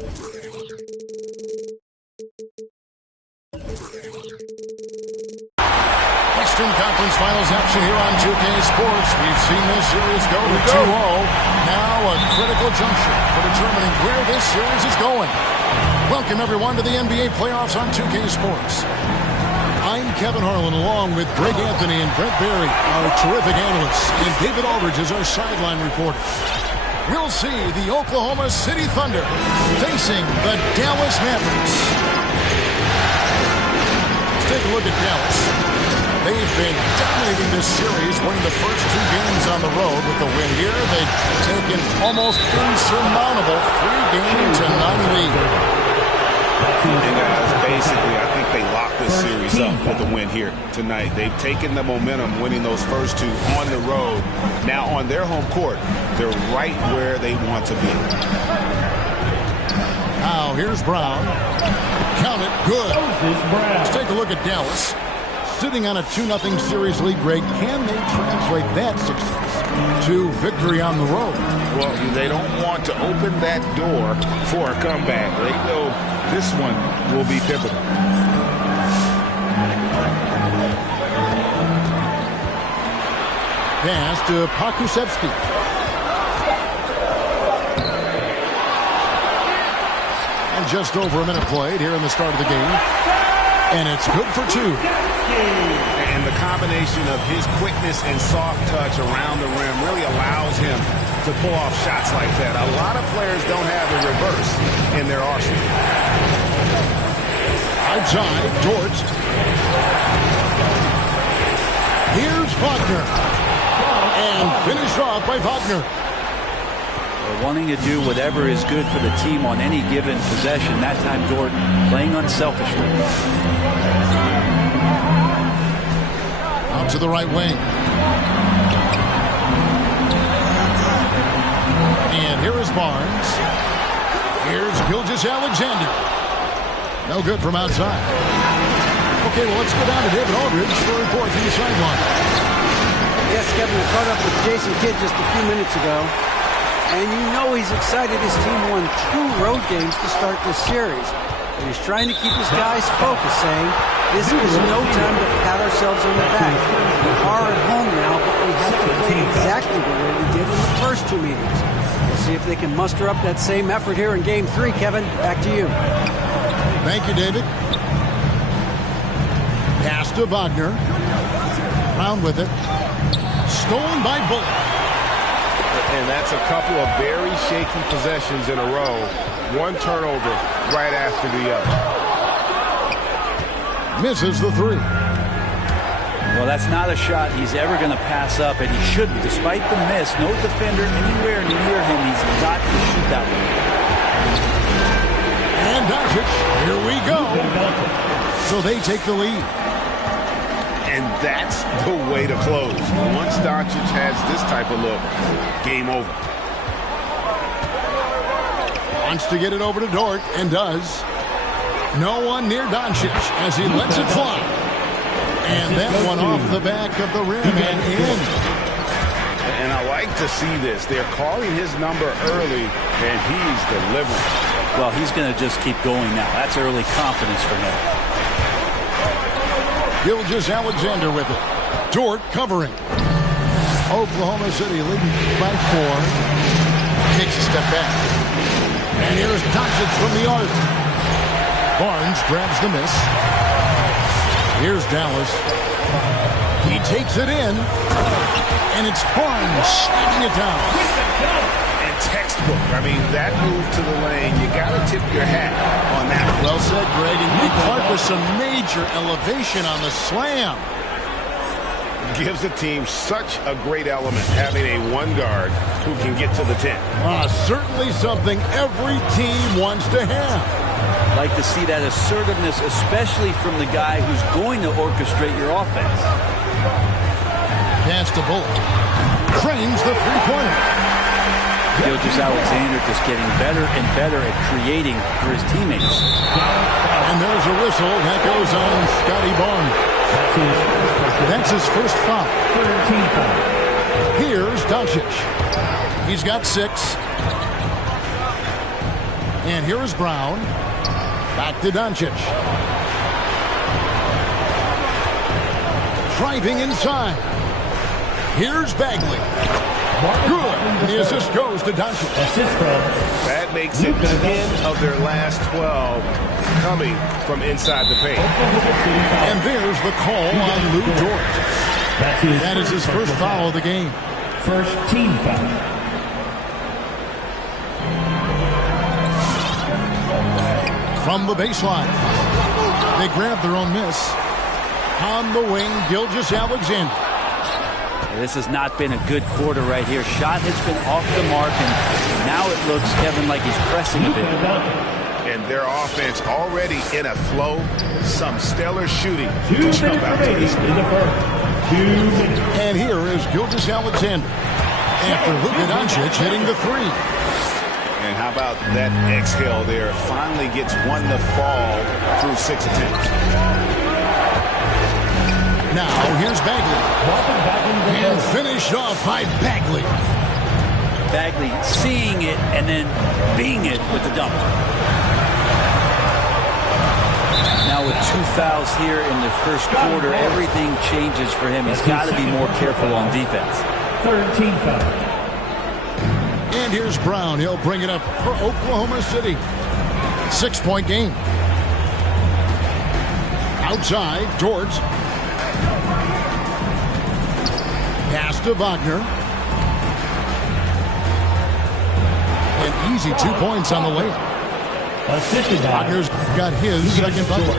Western Conference Finals action here on 2K Sports. We've seen this series go to 2-0. Now a critical juncture for determining where this series is going. Welcome, everyone, to the NBA playoffs on 2K Sports. I'm Kevin Harlan, along with Greg Anthony and Brent Barry, our terrific analysts, and David Aldridge is our sideline reporter. We'll see the Oklahoma City Thunder facing the Dallas Mavericks. Let's take a look at Dallas. They've been dominating this series, winning the first 2 games on the road. With the win here, they've taken almost insurmountable 3-game-to-9 lead. And guys, basically, I think they locked this series up with a win here tonight. They've taken the momentum, winning those first 2 on the road. Now on their home court, they're right where they want to be. Now here's Brown. Count it, good. Let's take a look at Dallas. Sitting on a 2-0 series lead, Greg, can they translate that success to victory on the road? Well, they don't want to open that door for a comeback. They know this one will be pivotal. Pass to Pokusevski. And just over a minute played here in the start of the game. And it's good for 2. And the combination of his quickness and soft touch around the rim really allows him to pull off shots like that. A lot of players don't have the reverse in their arsenal. Outside, Dort. Here's Wagner. And finished off by Wagner. They're wanting to do whatever is good for the team on any given possession. That time, Dort playing unselfishly. Out to the right wing. And here is Barnes. Here's Gilgeous-Alexander. No good from outside. Okay, well, let's go down to David Aldridge for a report from the sideline. Yes, Kevin, we caught up with Jason Kidd just a few minutes ago. And you know he's excited his team won 2 road games to start this series. But he's trying to keep his guys focused, saying, this is no time to pat ourselves on the back. We are at home now, but we have to play exactly the way we did in the first 2 meetings. We'll see if they can muster up that same effort here in Game 3. Kevin, back to you. Thank you, David. Pass to Wagner. Brown with it. Stolen by Bullock. And that's a couple of very shaky possessions in a row. 1 turnover right after the other. Misses the 3. Well, that's not a shot he's ever going to pass up, and he shouldn't. Despite the miss, no defender anywhere near him. He's got to shoot that one. And Doncic, here we go. So they take the lead. And that's the way to close. Once Doncic has this type of look, game over. Wants to get it over to Dort, and does. No one near Doncic as he lets it fly. And that one off the back of the rim and in. And I like to see this. They're calling his number early, and he's delivering. Well, he's going to just keep going now. That's early confidence for him. Gilgeous-Alexander with it. Dort covering. Oklahoma City leading by 4. Takes a step back. And here's Doncic from the arc. Barnes grabs the miss. Here's Dallas. He takes it in. And it's Barnes slamming it down. And textbook. I mean, that move to the lane, you got to tip your hat on that. Well said, Greg. And Clark with some major elevation on the slam. Gives the team such a great element having a 1 guard who can get to the 10. Certainly something every team wants to have. Like to see that assertiveness, especially from the guy who's going to orchestrate your offense. Pass to Bullock. Cranes the 3-pointer. Gilgeous-Alexander just getting better and better at creating for his teammates. And there's a whistle that goes on Scotty Barnes. That's his first foul. Here's Doncic. He's got 6. And here is Brown. Back to Doncic. Driving inside. Here's Bagley. Good. And the assist goes to Doncic. That makes it 10 of their last 12 coming from inside the paint. And there's the call on Lou Dort. That is his first foul of the game. First team foul. From the baseline. They grab their own miss. On the wing, Gilgeous-Alexander. This has not been a good quarter right here. Shot has been off the mark, and now it looks, Kevin, like he's pressing a bit. And their offense already in a flow. Some stellar shooting to jump out to this lead. And here is Gilgeous-Alexander after Luka Doncic hitting the three. And how about that exhale there? Finally gets one to fall through 6 attempts. Now here's Bagley. And finished off by Bagley. Bagley seeing it and then being it with the dunk. Now with 2 fouls here in the first quarter, everything changes for him. He's got to be more careful on defense. Third team foul. And here's Brown. He'll bring it up for Oklahoma City. 6-point game. Outside, Dort. Pass to Wagner. An easy 2 points on the layup. Wagner's got his second bucket.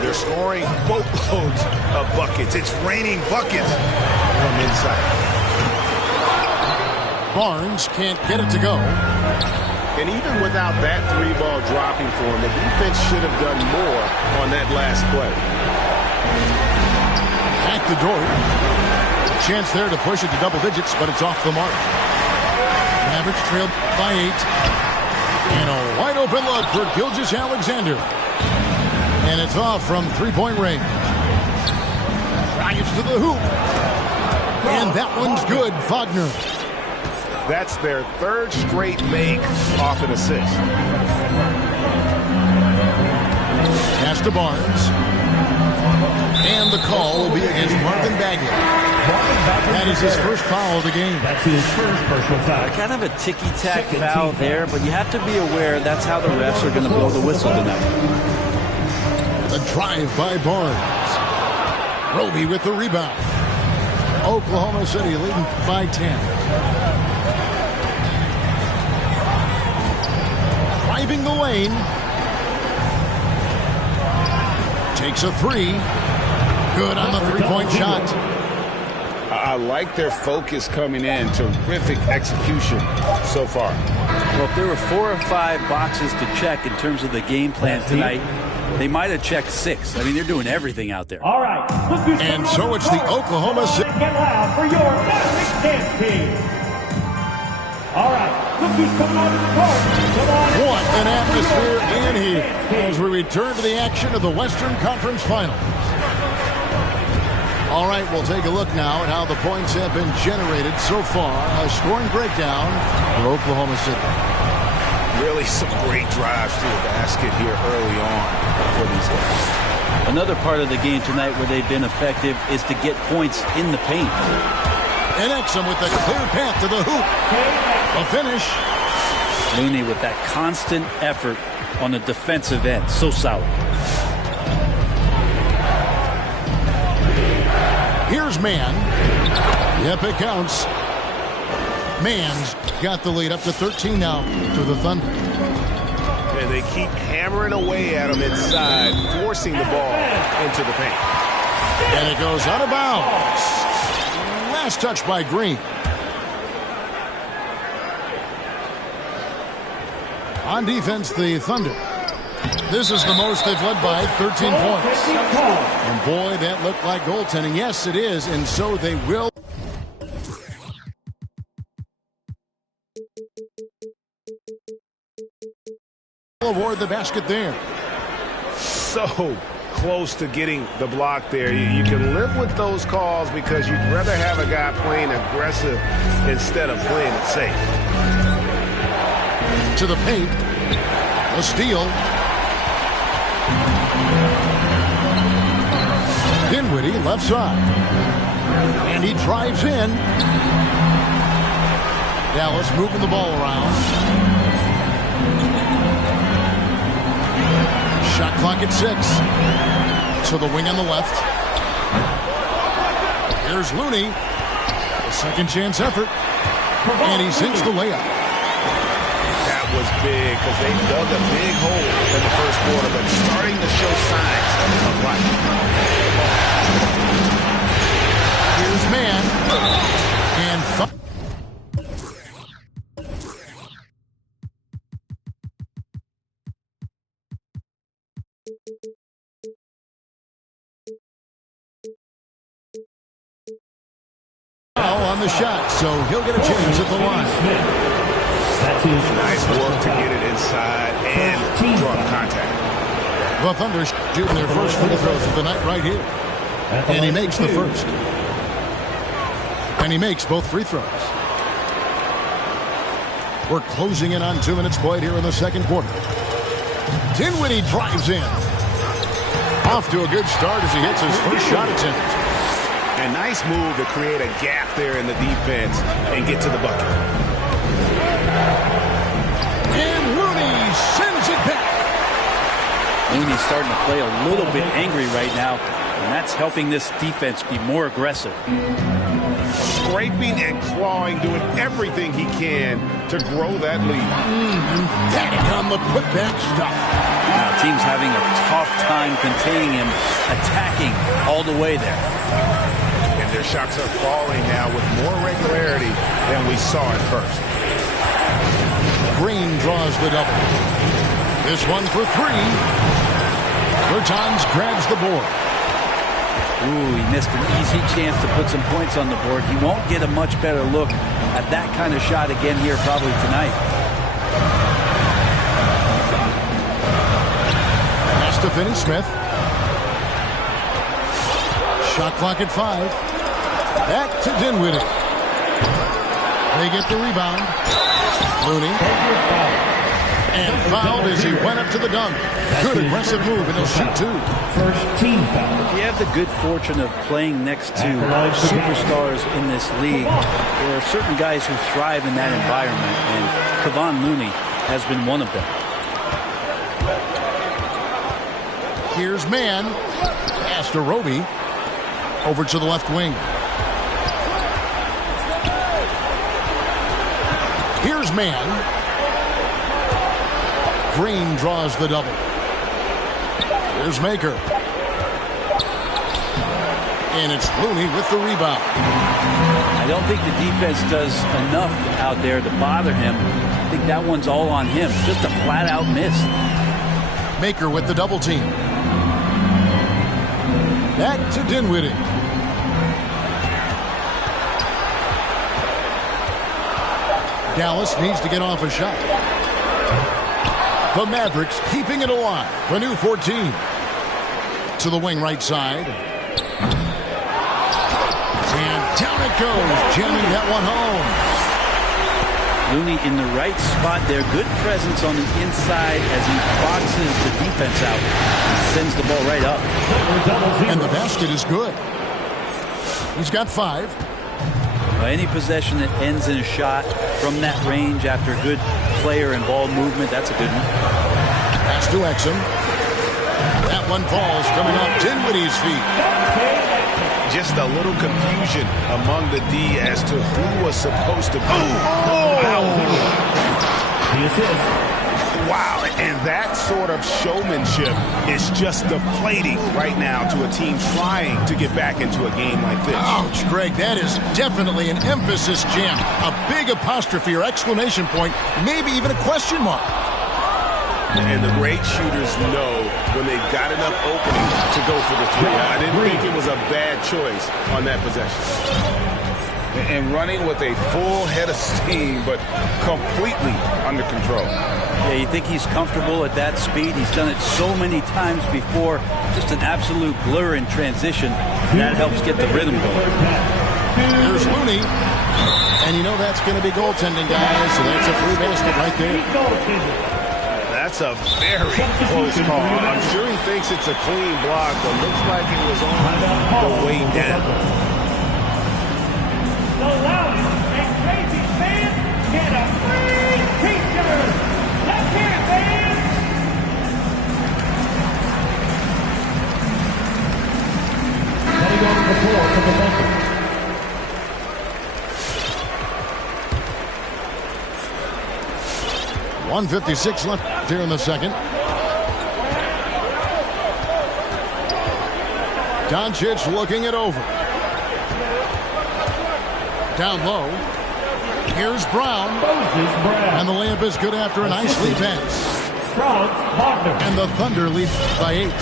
They're scoring boatloads of buckets. It's raining buckets from inside. Barnes can't get it to go. And even without that 3-ball dropping for him, the defense should have done more on that last play. Back to Dort. A chance there to push it to double digits, but it's off the mark. Mavericks trailed by 8. And a wide open look for Gilgeous-Alexander. And it's off from 3-point range. Drives to the hoop. And that one's good, Wagner. That's their 3rd straight make off an assist. Pass to Barnes. And the call will be against Marvin Bagley. That is his first foul of the game. That's his first personal foul. Kind of a ticky-tack foul there, but you have to be aware that's how the refs are going to blow the whistle tonight. A drive by Barnes. Roby with the rebound. Oklahoma City leading by 10. Driving the lane. Takes a 3. Good on the 3-point shot. I like their focus coming in. Terrific execution so far. Well, if there were 4 or 5 boxes to check in terms of the game plan tonight, they might have checked 6. I mean, they're doing everything out there. All right. And so it's the Oklahoma City. Get loud for your Mavericks dance team. All right. Look who's coming on the court. Come on. What an atmosphere in here as we return to the action of the Western Conference Finals. All right, we'll take a look now at how the points have been generated so far. A scoring breakdown for Oklahoma City. Really some great drives to the basket here early on for these guys. Another part of the game tonight where they've been effective is to get points in the paint. And Exum with the clear path to the hoop. A finish. Looney with that constant effort on the defensive end. So solid. Here's Mann. Yep, it counts. Mann's got the lead up to 13 now for the Thunder. And they keep hammering away at him inside, forcing the ball into the paint. And it goes out of bounds. Last touch by Green. On defense, the Thunder. This is the most they've led by, 13 points. And boy, that looked like goaltending. Yes, it is, and so they will. Award the basket there. So close to getting the block there. You can live with those calls because you'd rather have a guy playing aggressive instead of playing it safe. To the paint. A steal. Dinwiddie left side. And he drives in. Dallas moving the ball around. Shot clock at 6. To the wing on the left. Here's Looney. A second chance effort. And he sinks the layup. That was big because they dug a big hole in the first quarter, but starting to show signs of life. Here's man. And on the shot, so he'll get a chance at the line. Nice work to get it inside and draw contact. The Thunder shooting their first free throws of the night right here. And he makes the first. And he makes both free throws. We're closing in on 2 minutes played here in the second quarter. Dinwiddie drives in. Off to a good start as he hits his first shot attempt. A nice move to create a gap there in the defense and get to the bucket. And Looney sends it back. Looney's starting to play a little bit angry right now, and that's helping this defense be more aggressive. Scraping and clawing, doing everything he can to grow that lead. Emphatic on the putback stuff. Now, team's having a tough time containing him, attacking all the way there. And their shots are falling now with more regularity than we saw at first. Green draws the double. This one for 3. Bertans grabs the board. Ooh, he missed an easy chance to put some points on the board. He won't get a much better look at that kind of shot again here probably tonight. Pass to Finney-Smith. Shot clock at 5. Back to Dinwiddie. They get the rebound. Looney. And fouled as he went up to the dunk. Good aggressive move, and he'll shoot 2. First team foul. You have the good fortune of playing next to superstars in this league. There are certain guys who thrive in that environment, and Kevon Looney has been one of them. Here's man. Pass to Roby. Over to the left wing. Here's man. Green draws the double. Here's Maker. And it's Looney with the rebound. I don't think the defense does enough out there to bother him. I think that one's all on him. Just a flat-out miss. Maker with the double team. Back to Dinwiddie. Dallas needs to get off a shot. The Mavericks keeping it alive. The new 14. To the wing right side. And down it goes. Jamming that one home. Looney in the right spot there. Good presence on the inside as he boxes the defense out. And sends the ball right up. And the basket is good. He's got 5. Any possession that ends in a shot from that range after good player and ball movement, that's a good one. Pass to Exum. That one falls coming off Dinwiddie's feet. Just a little confusion among the D as to who was supposed to be. Wow. The assist. Wow, and that sort of showmanship is just deflating right now to a team trying to get back into a game like this. Ouch, Greg, that is definitely an emphasis jam. A big apostrophe or exclamation point, maybe even a question mark. And the great shooters know when they've got enough opening to go for the 3. I didn't think it was a bad choice on that possession. And running with a full head of steam, but completely under control. Yeah, you think he's comfortable at that speed. He's done it so many times before. Just an absolute blur in transition. That helps get the rhythm going. There's Looney. And you know that's going to be goaltending, guys. So that's a free basket right there. That's a very close call. I'm sure he thinks it's a clean block, but looks like it was on the way down. The loudest and crazy fans get a free t-shirt. Let's hear it, fans. Heading over the floor for the Thunder. 1:56 left here in the second. Doncic looking it over. Down low. Here's Brown. And the layup is good after a nice lead pass. And the Thunder lead by 8.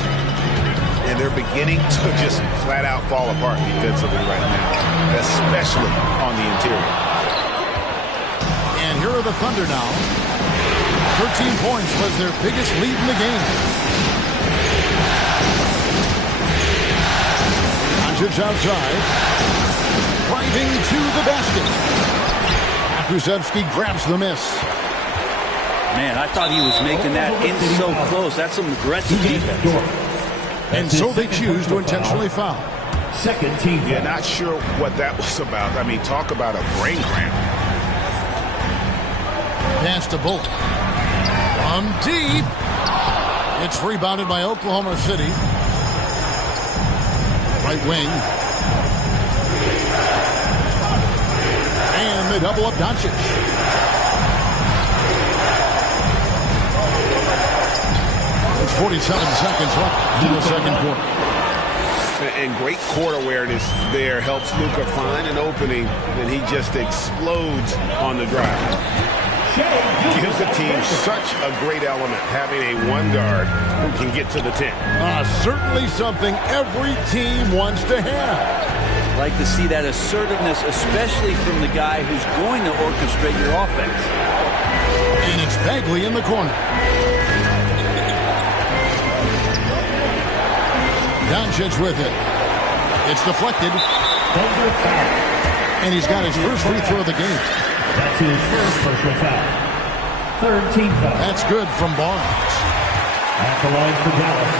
And they're beginning to just flat out fall apart defensively right now, especially on the interior. And here are the Thunder now. 13 points was their biggest lead in the game. Doncic outside. Driving to the basket. Pokusevski grabs the miss. Man, I thought he was making that in so close. That's some aggressive defense. And so they choose to intentionally foul. Second team. Yeah, not sure what that was about. I mean, talk about a brain cramp. Pass to Bullock. From deep. It's rebounded by Oklahoma City. Right wing. And they double up Doncic. There's 47 seconds left in the second quarter. And great court awareness there helps Luka find an opening, and he just explodes on the drive. Gives the team such a great element, having a one guard who can get to the 10. Certainly something every team wants to have. Like to see that assertiveness, especially from the guy who's going to orchestrate your offense. And it's Bagley in the corner. Doncic with it. It's deflected. And he's got his first free throw of the game. That's his first personal foul. Third team foul. That's good from Barnes. At the line for Dallas.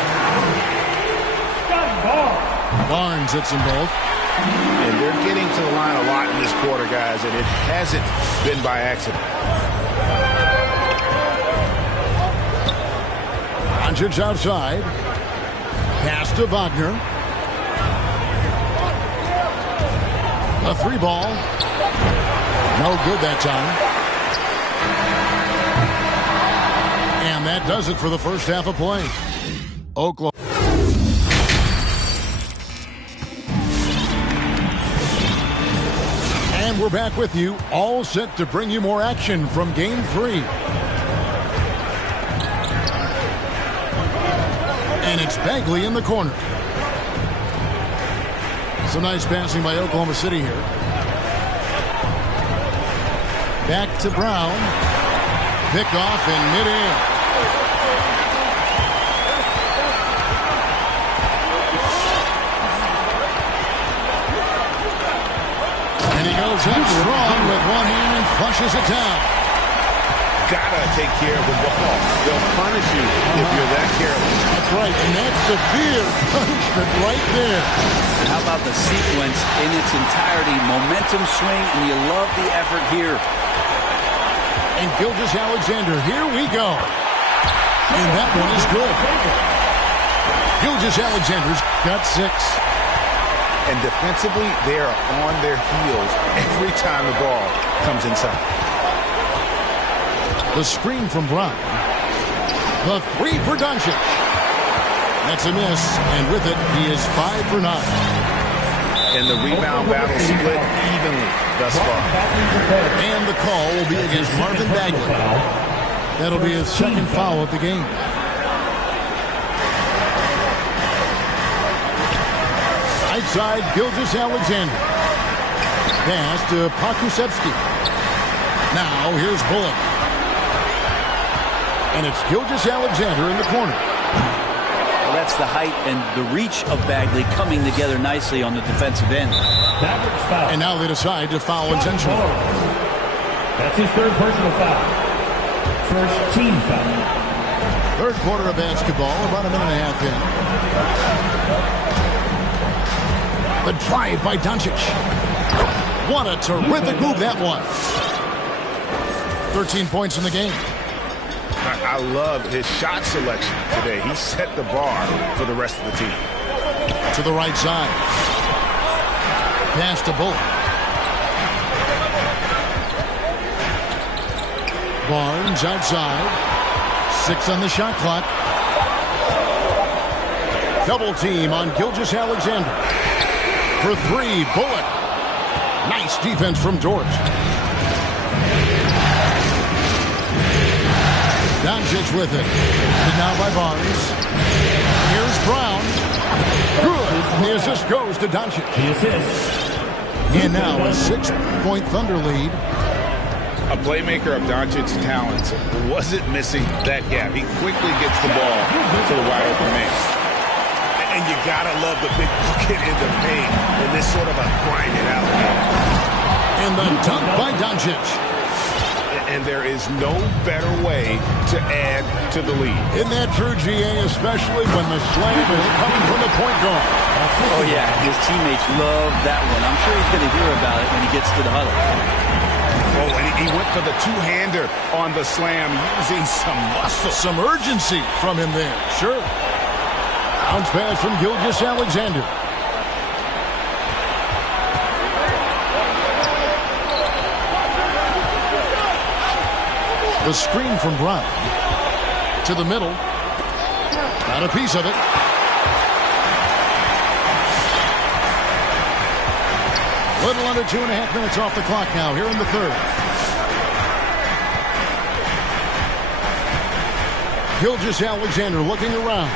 Barnes hits them both. And they're getting to the line a lot in this quarter, guys, and it hasn't been by accident. Doncic outside. Pass to Wagner. A three ball. No good that time. And that does it for the first half of play. Oklahoma. And we're back with you, all set to bring you more action from Game 3. And it's Bagley in the corner. Some nice passing by Oklahoma City here. Back to Brown. Picked off in midair. And he goes up strong with one hand and flushes it down. Gotta take care of the ball. They'll punish you if you're that careless. That's right, and that's severe punishment right there. And how about the sequence in its entirety? Momentum swing, and you love the effort here. And Gilgeous-Alexander, here we go. And that one is good. Gilgeous-Alexander's got 6. And defensively, they are on their heels every time the ball comes inside. The screen from Brown. The three for Doncic. That's a miss, and with it, he is 5 for 9. And the rebound battle split evenly thus far. And the call will be against Marvin Bagley. That'll be his second foul of the game. Right side, Gilgeous-Alexander. Pass to Pokusevski. Now, here's Bullock. And it's Gilgeous-Alexander in the corner. Well, that's the height and the reach of Bagley coming together nicely on the defensive end. And now they decide to foul intentionally. That's his third personal foul. First team foul. Third quarter of basketball, about a minute and a half in. The drive by Doncic. What a terrific move that was. 13 points in the game. I love his shot selection today. He set the bar for the rest of the team. To the right side. Pass to Bullock. Barnes outside. 6 on the shot clock. Double team on Gilgeous-Alexander. For 3, Bullock. Nice defense from George. Doncic with it. And now by Barnes. Here's Brown. Good. The assist goes to Doncic. The assist. And now a 6-point Thunder lead. A playmaker of Doncic's talents wasn't missing that gap. He quickly gets the ball to the wide open man. And you gotta love the big bucket in the paint in this sort of a grind it out game. And the dunk by Doncic. And there is no better way to add to the lead. Isn't that true, GA, especially when the slam is coming from the point guard? Oh, yeah, his teammates love that one. I'm sure he's going to hear about it when he gets to the huddle. Oh, and he went for the two-hander on the slam using some muscle. Some urgency from him there, sure. Bounce pass from Gilgeous-Alexander. The screen from Brown. To the middle. Got a piece of it. Little under 2.5 minutes off the clock now here in the third. Gilgeous-Alexander looking around.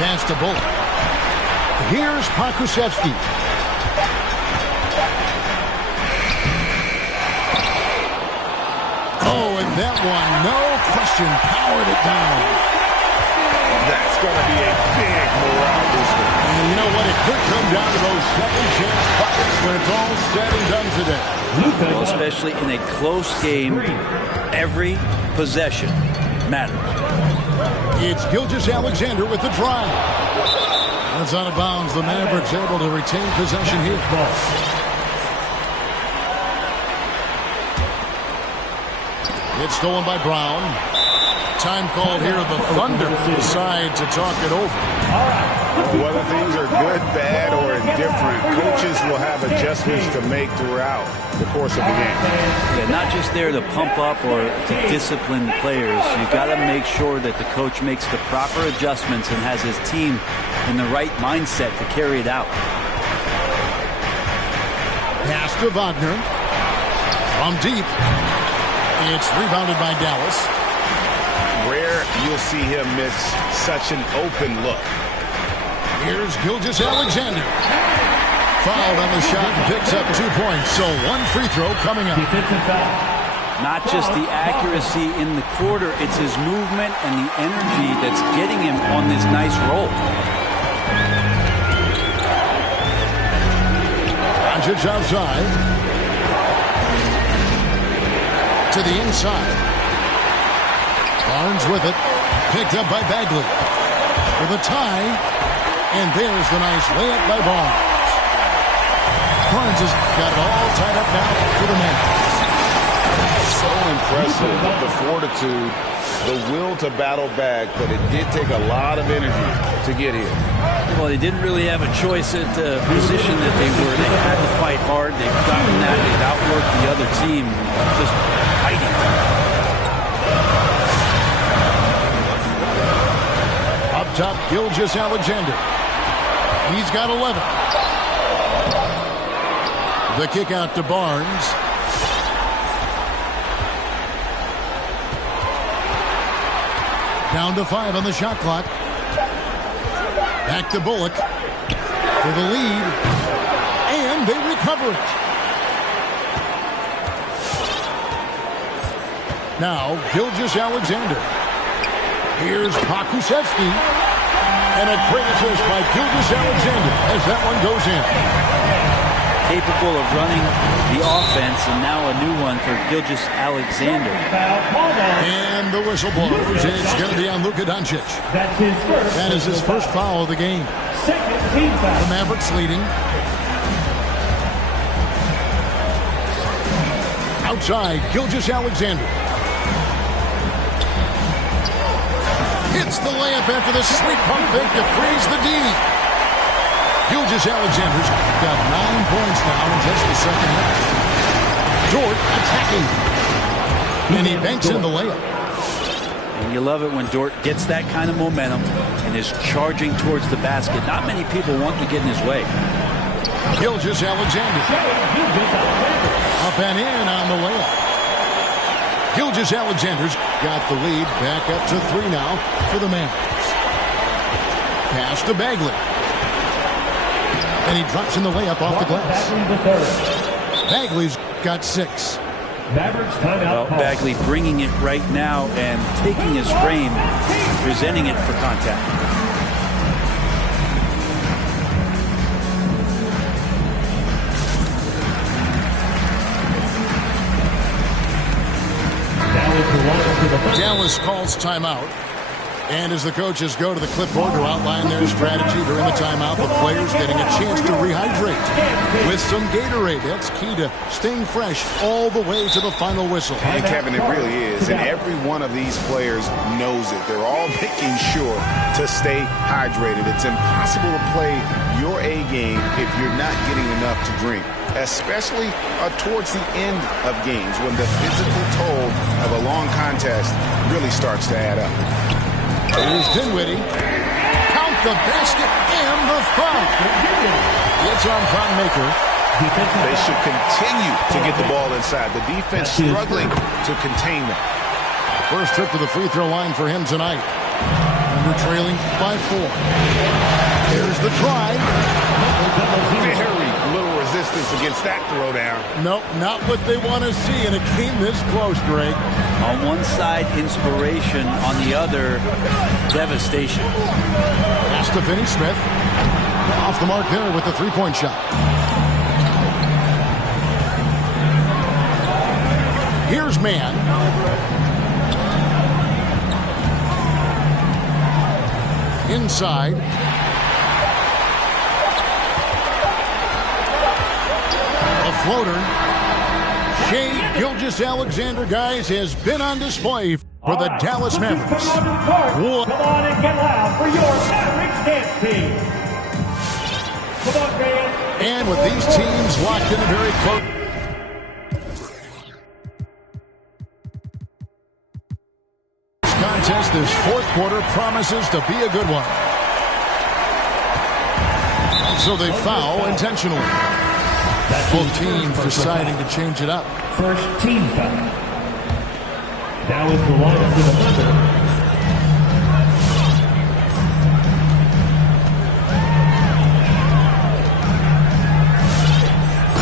Pass to Bullock. Here's Pokusevski. Oh, and that one, no question, powered it down. That's going to be a big morale booster. And you know what? It could come down to those second chance buckets when it's all said and done today. Well, especially in a close game, every possession matters. It's Gilgeous-Alexander with the drive. That's out of bounds. The Mavericks able to retain possession here. It's stolen by Brown. Time called here. The Thunder decide to talk it over. Whether things are good, bad, or indifferent, coaches will have adjustments to make throughout the course of the game. Yeah, not just there to pump up or to discipline players. You got to make sure that the coach makes the proper adjustments and has his team in the right mindset to carry it out. Pass to Wagner. From deep. It's rebounded by Dallas. Rare you'll see him miss such an open look. Here's Gilgeous-Alexander. Fouled on the shot and picks up 2 points. So one free throw coming up. Not just the accuracy in the quarter, it's his movement and the energy that's getting him on this nice roll. Doncic outside. To the inside. Barnes with it. Picked up by Bagley. For the tie. And there's the nice layup by Barnes. Barnes has got it all tied up now for the Mavericks. So impressive, the fortitude, the will to battle back, but it did take a lot of energy to get here. Well, they didn't really have a choice at the position that they were. They had to fight hard. They've gotten that. They've outworked the other team. Just fighting. Up top, Gilgeous-Alexander. He's got 11. The kick out to Barnes. Down to 5 on the shot clock. Back to Bullock for the lead. And they recover it. Now, Gilgeous-Alexander. Here's Pokusevski. And a great assist by Gilgeous-Alexander as that one goes in. capable of running the offense, and now a new one for Gilgeous-Alexander. And the whistle blows. It's going to be on Luka Doncic. That's his first. That is his first foul of the game. Second team foul. The Mavericks leading. Outside, Gilgeous-Alexander. Hits the layup after the sweet pump fake to freeze the D. Gilgeous-Alexander's got 9 points now in just the second half. Dort attacking. And he banks in the layup. And you love it when Dort gets that kind of momentum and is charging towards the basket. Not many people want to get in his way. Gilgeous-Alexander. Up and in on the layup. Gilgeous-Alexander's got the lead back up to 3 now for the Mavericks. Pass to Bagley. And he drops in the layup off the glass. Bagley's got 6. Mavericks timeout. Well, Bagley bringing it right now and taking his frame, presenting it for contact. Dallas calls timeout. And as the coaches go to the clipboard to outline their strategy during the timeout, the players getting a chance to rehydrate with some Gatorade. That's key to staying fresh all the way to the final whistle. And Kevin, it really is. And every one of these players knows it. They're all making sure to stay hydrated. It's impossible to play your A game if you're not getting enough to drink, especially towards the end of games when the physical toll of a long contest really starts to add up. Here's Dinwiddie. Count the basket and the foul. It's on Von Maker. They should continue to get the ball inside. The defense struggling to contain them. First trip to the free throw line for him tonight. Under trailing by 4. There's the try. Very little resistance against that throwdown. Nope, not what they want to see in a game this close, Greg. On one side, inspiration. On the other, devastation. Pass to Finney-Smith. Off the mark there with the three-point shot. Here's Mann. Inside. A floater. Shai Gilgeous-Alexander, guys, has been on display for the Dallas Mavericks. Come on and get loud for your Mavericks dance team. Come on, fans. And with these teams locked in a very close. Contest, this fourth quarter promises to be a good one. So they foul intentionally. Both teams deciding to change it up. First team foul. Now is the lineup for the Thunder.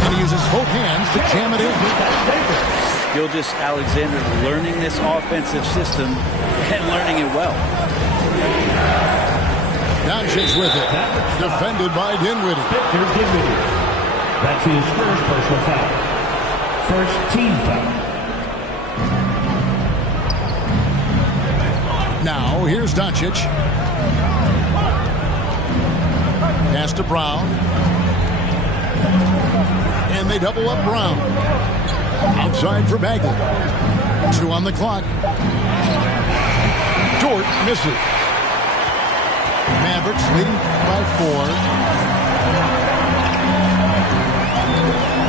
And he uses both hands to jam it in. Gilgeous-Alexander learning this offensive system and learning it well. Doncic with it. Defended by Dinwiddie. Spencer Dinwiddie. That's his first personal foul. First team foul. Now, here's Doncic. Pass to Brown. And they double up Brown. Outside for Bagley. 2 on the clock. Dort misses. Mavericks leading by 4.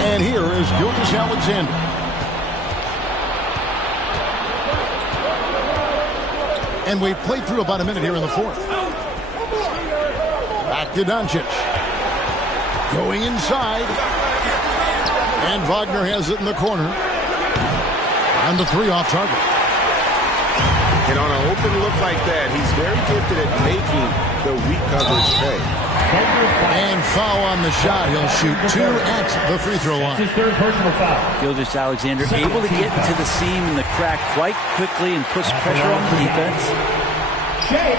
And here is Gilgeous-Alexander. And we've played through about a minute here in the fourth. Back to Doncic. Going inside. And Wagner has it in the corner. And the 3 off target. And on an open look like that, he's very gifted at making the weak coverage pay. And foul on the shot. He'll shoot 2 at the free throw line. His third personal foul. Gilgeous-Alexander able to get into the seam and the crack quite quickly and push pressure on the defense. Shai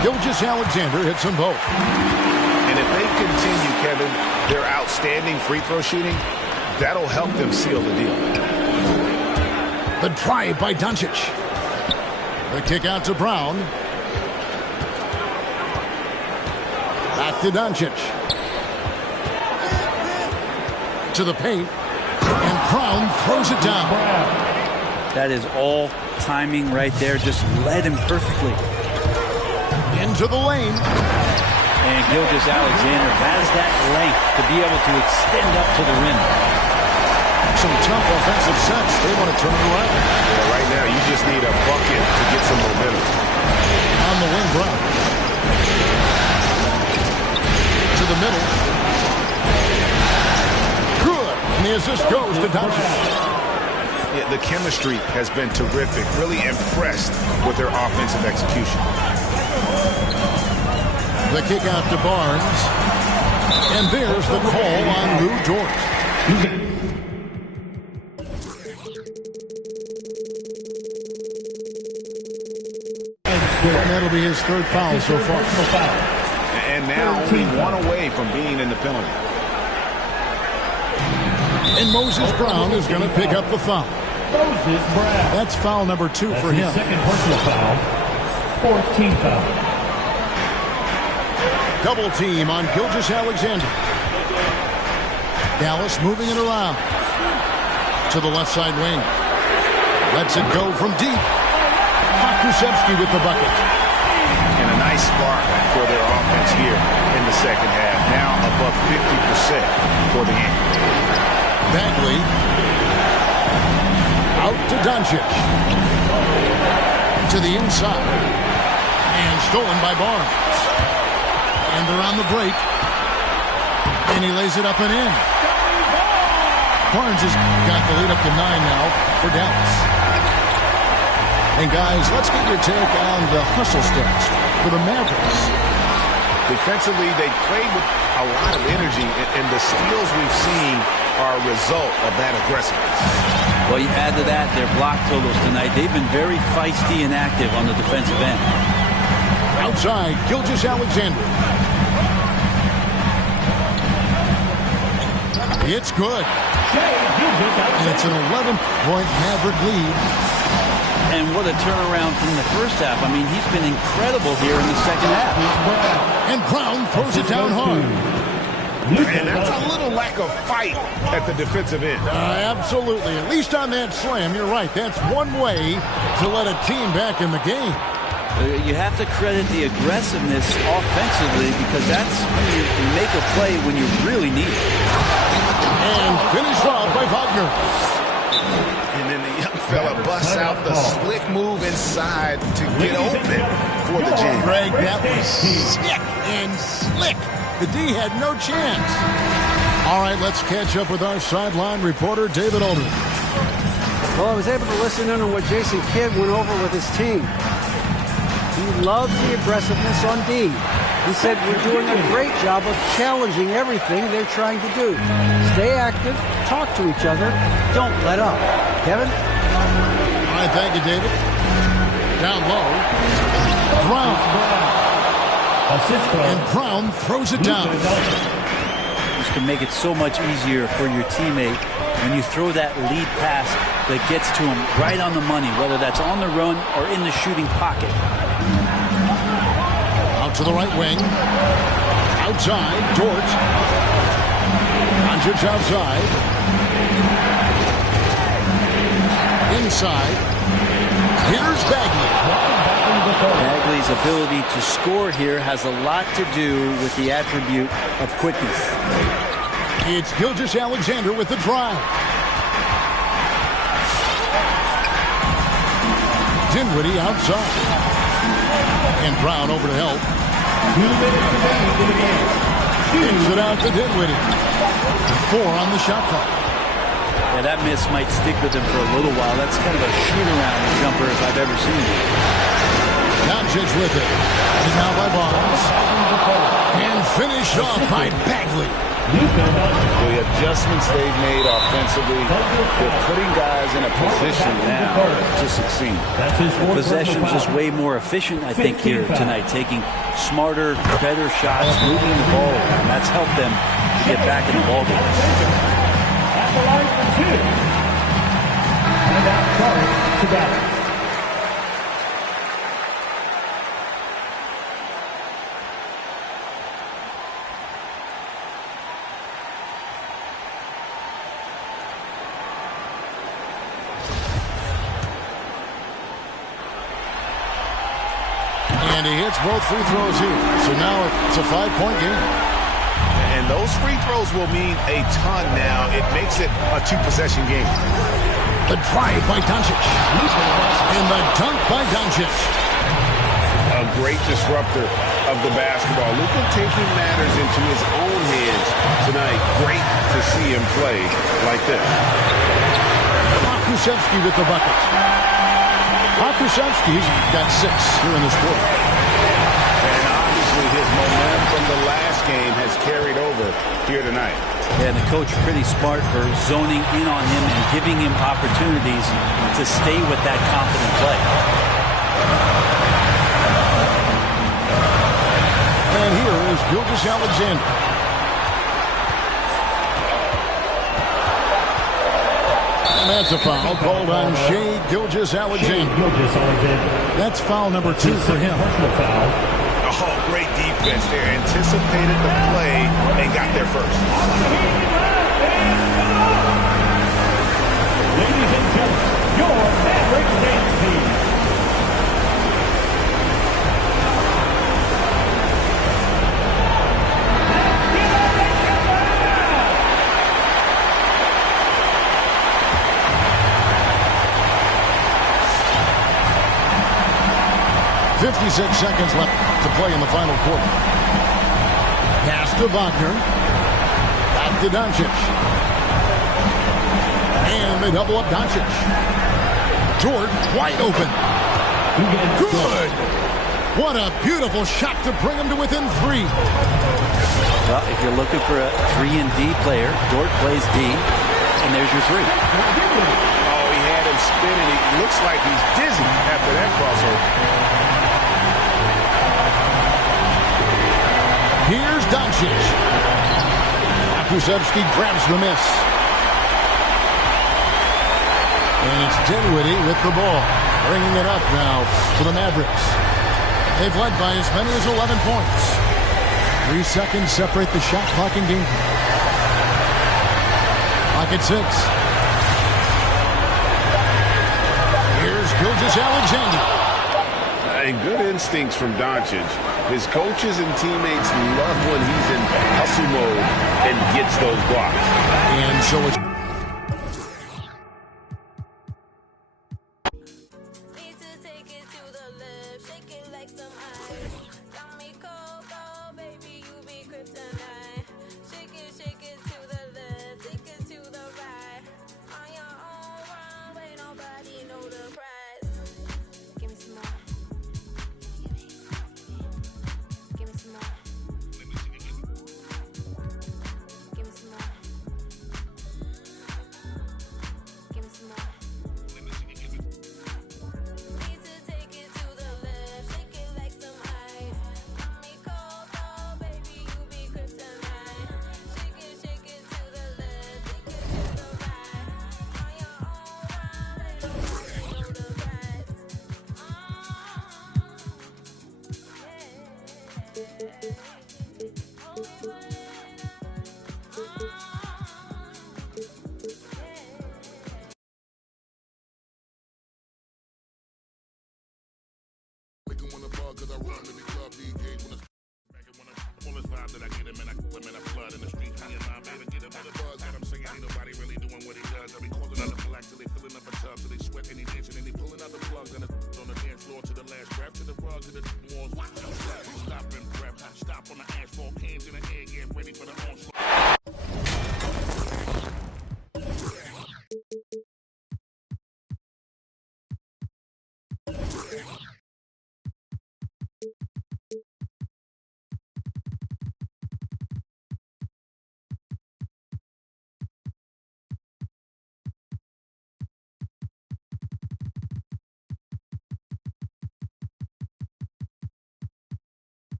Gilgeous-Alexander hits them both. And if if they continue, Kevin, their outstanding free throw shooting, that'll help them seal the deal. The drive by Doncic. The kick out to Brown. Back to Doncic. To the paint. And Brown throws it down. That is all timing right there. Just led him perfectly. Into the lane. And Gilgeous-Alexander has that length to be able to extend up to the rim. Some tough offensive sets. They want to turn it around. Yeah, right now you just need a bucket to get some momentum. On the wing, Brown. To the middle. Good. And the assist goes to Doncic. Yeah, the chemistry has been terrific. Really impressed with their offensive execution. The kick out to Barnes. And there's the call on Lou Dort. And that'll be his third foul so far. And now only one away from being in the penalty. And Moses Brown is going to pick up the foul. Moses Brown. That's foul number 2 for him. Second personal foul. 14th foul. Double team on Gilgeous-Alexander. Dallas moving it around. To the left side wing. Lets it go from deep. Pokusevski with the bucket. And a nice spark for their offense here in the second half. Now above 50% for the game. Bagley. Out to Doncic. To the inside. And stolen by Barnes. And they're on the break. And he lays it up and in. Barnes has got the lead up to 9 now for Dallas. And guys, let's get your take on the hustle stats for the Mavericks. Defensively, they played with a lot of energy, and the steals we've seen are a result of that aggressiveness. Well, you add to that their block totals tonight. They've been very feisty and active on the defensive end. Outside, Gilgeous-Alexander. It's good. And it's an 11-point Maverick lead. And what a turnaround from the first half. I mean, he's been incredible here in the second half. And Brown throws it down hard. And that's a little lack of fight at the defensive end. Absolutely. At least on that slam, you're right. That's one way to let a team back in the game. You have to credit the aggressiveness offensively because that's when you make a play when you really need it. And finished off by Wagner. And then the young fella busts out the slick move inside to get open for the jam. Greg, that was sick and slick. The D had no chance. All right, let's catch up with our sideline reporter, David Aldridge. Well, I was able to listen in on what Jason Kidd went over with his team. He loves the aggressiveness on D. He said we're doing a great job of challenging everything they're trying to do. Stay active, talk to each other, don't let up. Kevin? All right, thank you, David. Down low. Brown. And Brown throws it down. This can make it so much easier for your teammate when you throw that lead pass that gets to him right on the money, whether that's on the run or in the shooting pocket. Out to the right wing. Outside, Dort. Doncic outside. Inside. Here's Bagley. Bagley's ability to score here has a lot to do with the attribute of quickness. It's Gilgeous-Alexander with the drive. Dinwiddie outside. And Brown over to help. 2 minutes remaining in the game. Kicks it out to Dinwiddie. 4 on the shot clock. Yeah, that miss might stick with him for a little while. That's kind of a shoot-around jumper if I've ever seen it. Doncic with it. And now by Barnes. And finished off by Bagley. The adjustments they've made offensively, they're putting guys in a position now to succeed. Possession's just way more efficient, I think, here tonight, taking smarter, better shots, moving the ball around. That's helped them to get back in the ball game. At the line for two. And out charge to Dallas. And he hits both free throws here. So now it's a 5-point game. And those free throws will mean a ton now. It makes it a 2-possession game. The drive by Doncic. And the dunk by Doncic. A great disruptor of the basketball. Luka taking matters into his own hands tonight. Great to see him play like this. Pokusevski with the bucket. Pokusevski's got 6 here in this quarter. And obviously his momentum from the last game has carried over here tonight. Yeah, and the coach pretty smart for zoning in on him and giving him opportunities to stay with that confident play. And here is Gilgeous-Alexander. And that's a foul called on Shai Gilgeous-Alexander. That's foul number 2 for him. Oh, great defense there. Anticipated the play and got there first. Ladies and gentlemen, your Mavericks dance team. .56 seconds left to play in the final quarter. Pass to Wagner. Back to Doncic. And they double up Doncic. Jordan wide open. Good. What a beautiful shot to bring him to within 3. Well, if you're looking for a 3 and D player, Dort plays D, and there's your 3. Oh, he had him spinning. It looks like he's dizzy after that crossover. Here's Doncic. Pokusevski grabs the miss. And it's Dinwiddie with the ball. Bringing it up now for the Mavericks. They've led by as many as 11 points. 3 seconds separate the shot clock and game. Clock at 6. Here's Gilgeous-Alexander. And good instincts from Doncic. His coaches and teammates love when he's in hustle mode and gets those blocks. And so it's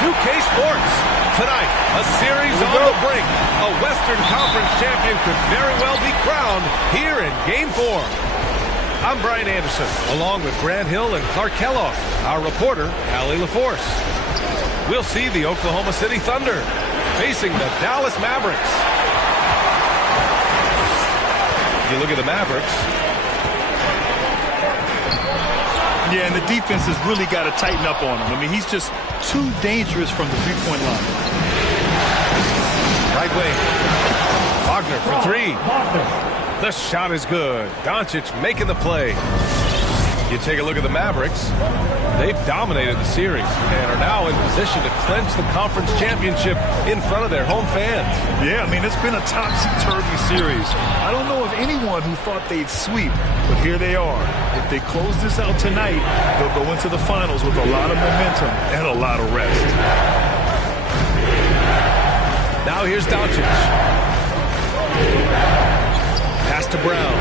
2K Sports. Tonight, a series on the brink. A Western Conference champion could very well be crowned here in Game 4. I'm Brian Anderson, along with Grant Hill and Clark Kellogg, our reporter, Allie LaForce. We'll see the Oklahoma City Thunder facing the Dallas Mavericks. If you look at the Mavericks. Yeah, and the defense has really got to tighten up on him. I mean, he's just too dangerous from the three-point line. Right wing. Wagner for three. The shot is good. Doncic making the play. You take a look at the Mavericks. They've dominated the series and are now in position to clinch the conference championship in front of their home fans. Yeah, I mean, it's been a topsy-turvy series. I don't know of anyone who thought they'd sweep, but here they are. If they close this out tonight, they'll go into the finals with a lot of momentum and a lot of rest. Now here's Doncic. Pass to Brown.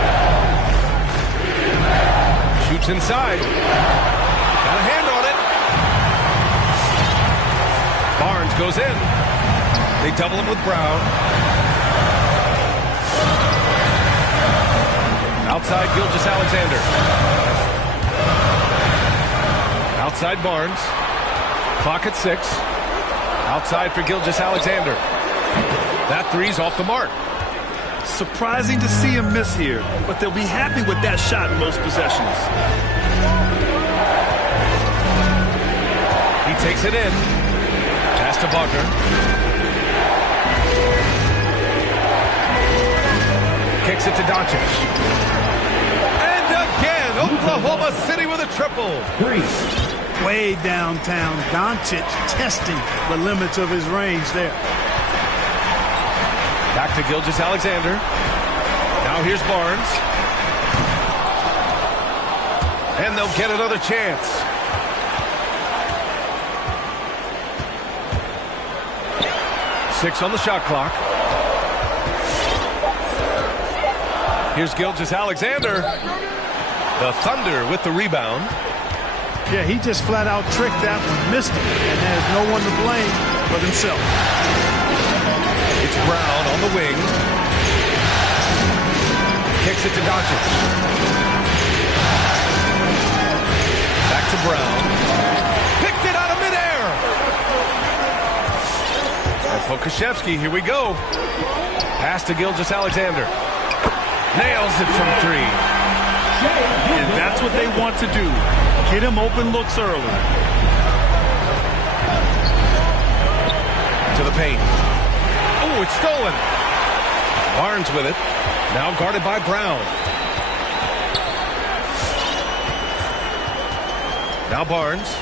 Shoots inside. Got a hand on it. Barnes goes in. They double him with Brown. Outside Gilgeous-Alexander. Outside Barnes. Clock at 6. Outside for Gilgeous-Alexander. That three's off the mark. Surprising to see him miss here, but they'll be happy with that shot in most possessions. He takes it in. Pass to Wagner. Kicks it to Doncic. And again, Oklahoma City with a triple. Way downtown, Doncic testing the limits of his range there. Back to Gilgeous-Alexander. Now here's Barnes. And they'll get another chance. Six on the shot clock. Here's Gilgeous-Alexander. The Thunder with the rebound. Yeah, he just flat out tricked that one, missed it, and has no one to blame but himself. It's Brown on the wing. Kicks it to Doncic. Back to Brown. Picked it out of midair. And Pokusevski, here we go. Pass to Gilgeous-Alexander. Nails it from three. And that's what they want to do. Get him open looks early. To the paint. Oh, it's stolen. Barnes with it. Now guarded by Brown. Now Barnes.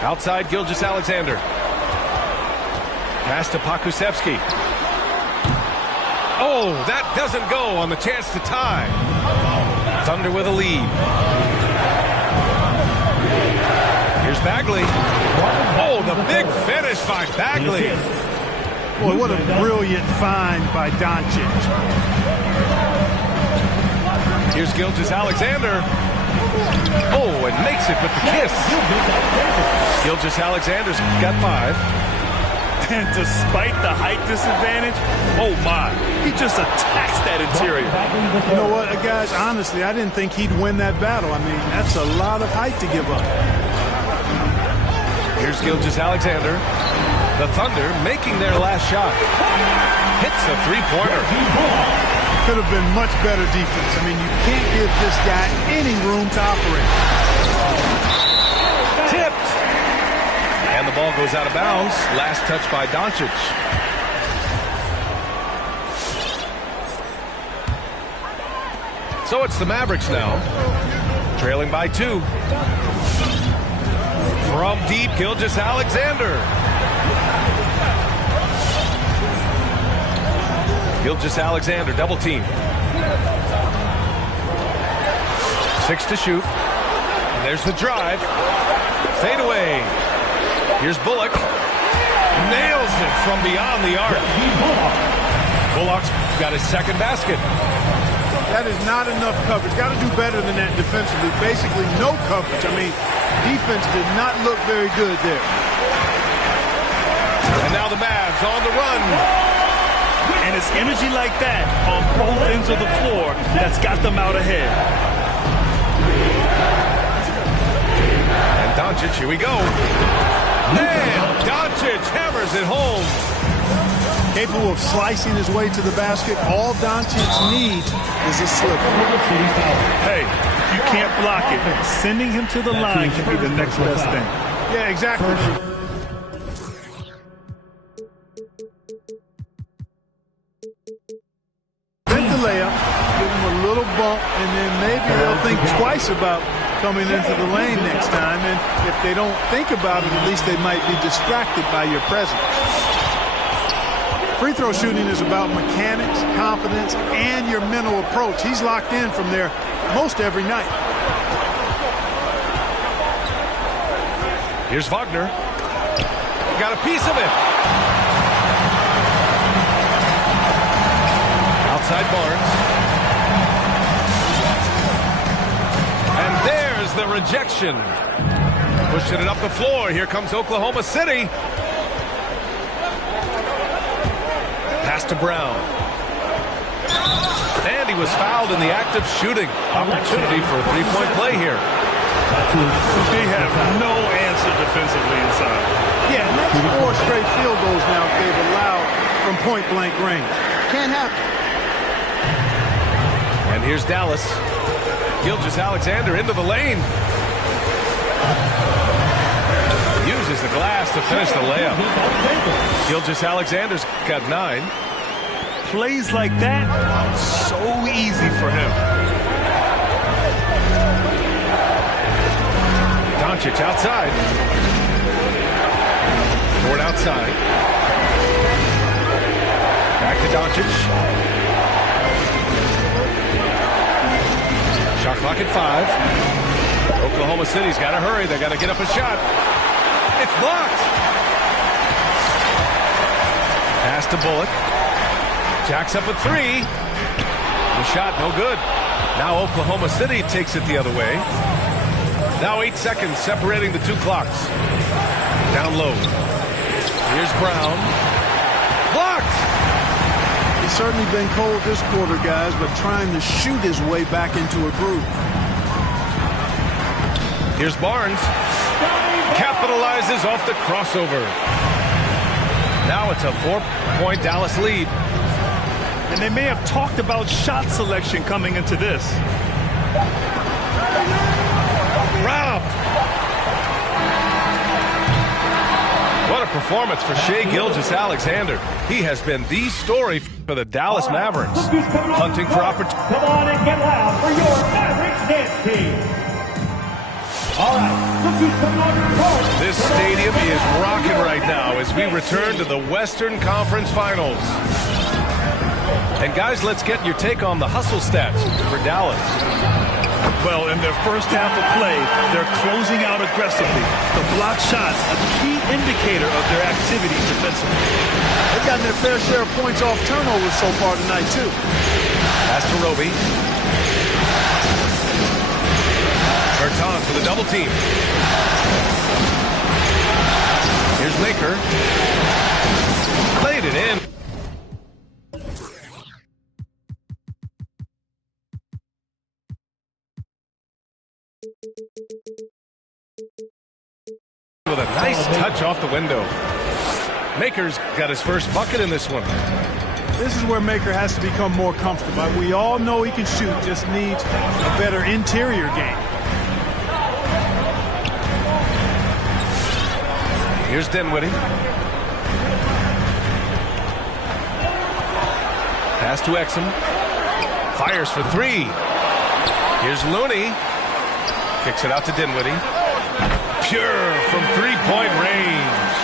Outside Gilgeous-Alexander. Pass to Pokusevski. Oh, that doesn't go on the chance to tie. Thunder with a lead. Here's Bagley. Oh, the big finish by Bagley. Boy, what a brilliant find by Doncic. Here's Gilgeous-Alexander. Oh, and makes it with the kiss. Gilgeous-Alexander's got 5. And despite the height disadvantage, oh my, he just attacks that interior. You know what, guys, honestly, I didn't think he'd win that battle. I mean, that's a lot of height to give up. Here's Gilgeous-Alexander. The Thunder making their last shot. Hits a three-pointer. Could have been much better defense. I mean, you can't give this guy any room to operate. Tipped. And the ball goes out of bounds. Last touch by Doncic. So it's the Mavericks now. Trailing by 2. From deep, Gilgeous-Alexander. Gilgeous-Alexander, double team. 6 to shoot. And there's the drive. Fade away. Here's Bullock. Nails it from beyond the arc. Bullock's got his second basket. That is not enough coverage. Got to do better than that defensively. Basically no coverage. I mean, Defense did not look very good there. And now the Mavs on the run. And it's energy like that on both ends of the floor that's got them out ahead. And Doncic, here we go. And Doncic hammers it home. Capable of slicing his way to the basket. All Doncic needs is a slipper. Hey, if you can't block it, sending him to the line can be the next best thing. Yeah, exactly. Bent the layup, give him a little bump, and then maybe they'll think twice about coming into the lane next time. And if they don't think about it, at least they might be distracted by your presence. Free throw shooting is about mechanics, confidence, and your mental approach. He's locked in from there most every night. Here's Wagner. Got a piece of it. Outside Barnes. And there's the rejection. Pushing it up the floor. Here comes Oklahoma City. Pass to Brown. And he was fouled in the act of shooting. Opportunity for a three-point play here. They have no answer defensively inside. Yeah, and that's 4 straight field goals now they've allowed from point-blank range. Can't happen. And here's Dallas. Gilgeous-Alexander into the lane. Uses the glass to finish the layup. Gilgeous-Alexander's got 9. Plays like that, so easy for him. Doncic outside. Ford outside. Back to Doncic. Shot clock at 5. Oklahoma City's got to hurry. They got to get up a shot. It's blocked. Pass to Bullock. Jacks up a 3. The shot no good. Now Oklahoma City takes it the other way. Now 8 seconds separating the 2 clocks. Down low. Here's Brown. Blocked. He's certainly been cold this quarter, guys, but trying to shoot his way back into a groove. Here's Barnes. Capitalizes off the crossover. Now it's a 4-point Dallas lead. And they may have talked about shot selection coming into this. Robbed. What a performance for Shai Gilgeous-Alexander. He has been the story for the Dallas Mavericks. Hunting for opportunity. Come on and get loud for your Mavericks dance team. All right, rookies coming on the court. This stadium is rocking right now as we return to the Western Conference Finals. And guys, let's get your take on the hustle stats for Dallas. Well, in their first half of play, they're closing out aggressively. The block shots, a key indicator of their activity defensively. They've gotten their fair share of points off turnovers so far tonight, too. Pass to Roby. Bertans with a double team. Here's Maker. Played it in. With a nice touch off the window. Maker's got his first bucket in this one. This is where Maker has to become more comfortable. We all know he can shoot, just needs a better interior game. Here's Dinwiddie. Pass to Exum. Fires for 3. Here's Looney. Kicks it out to Dinwiddie. Pure from 3-point range.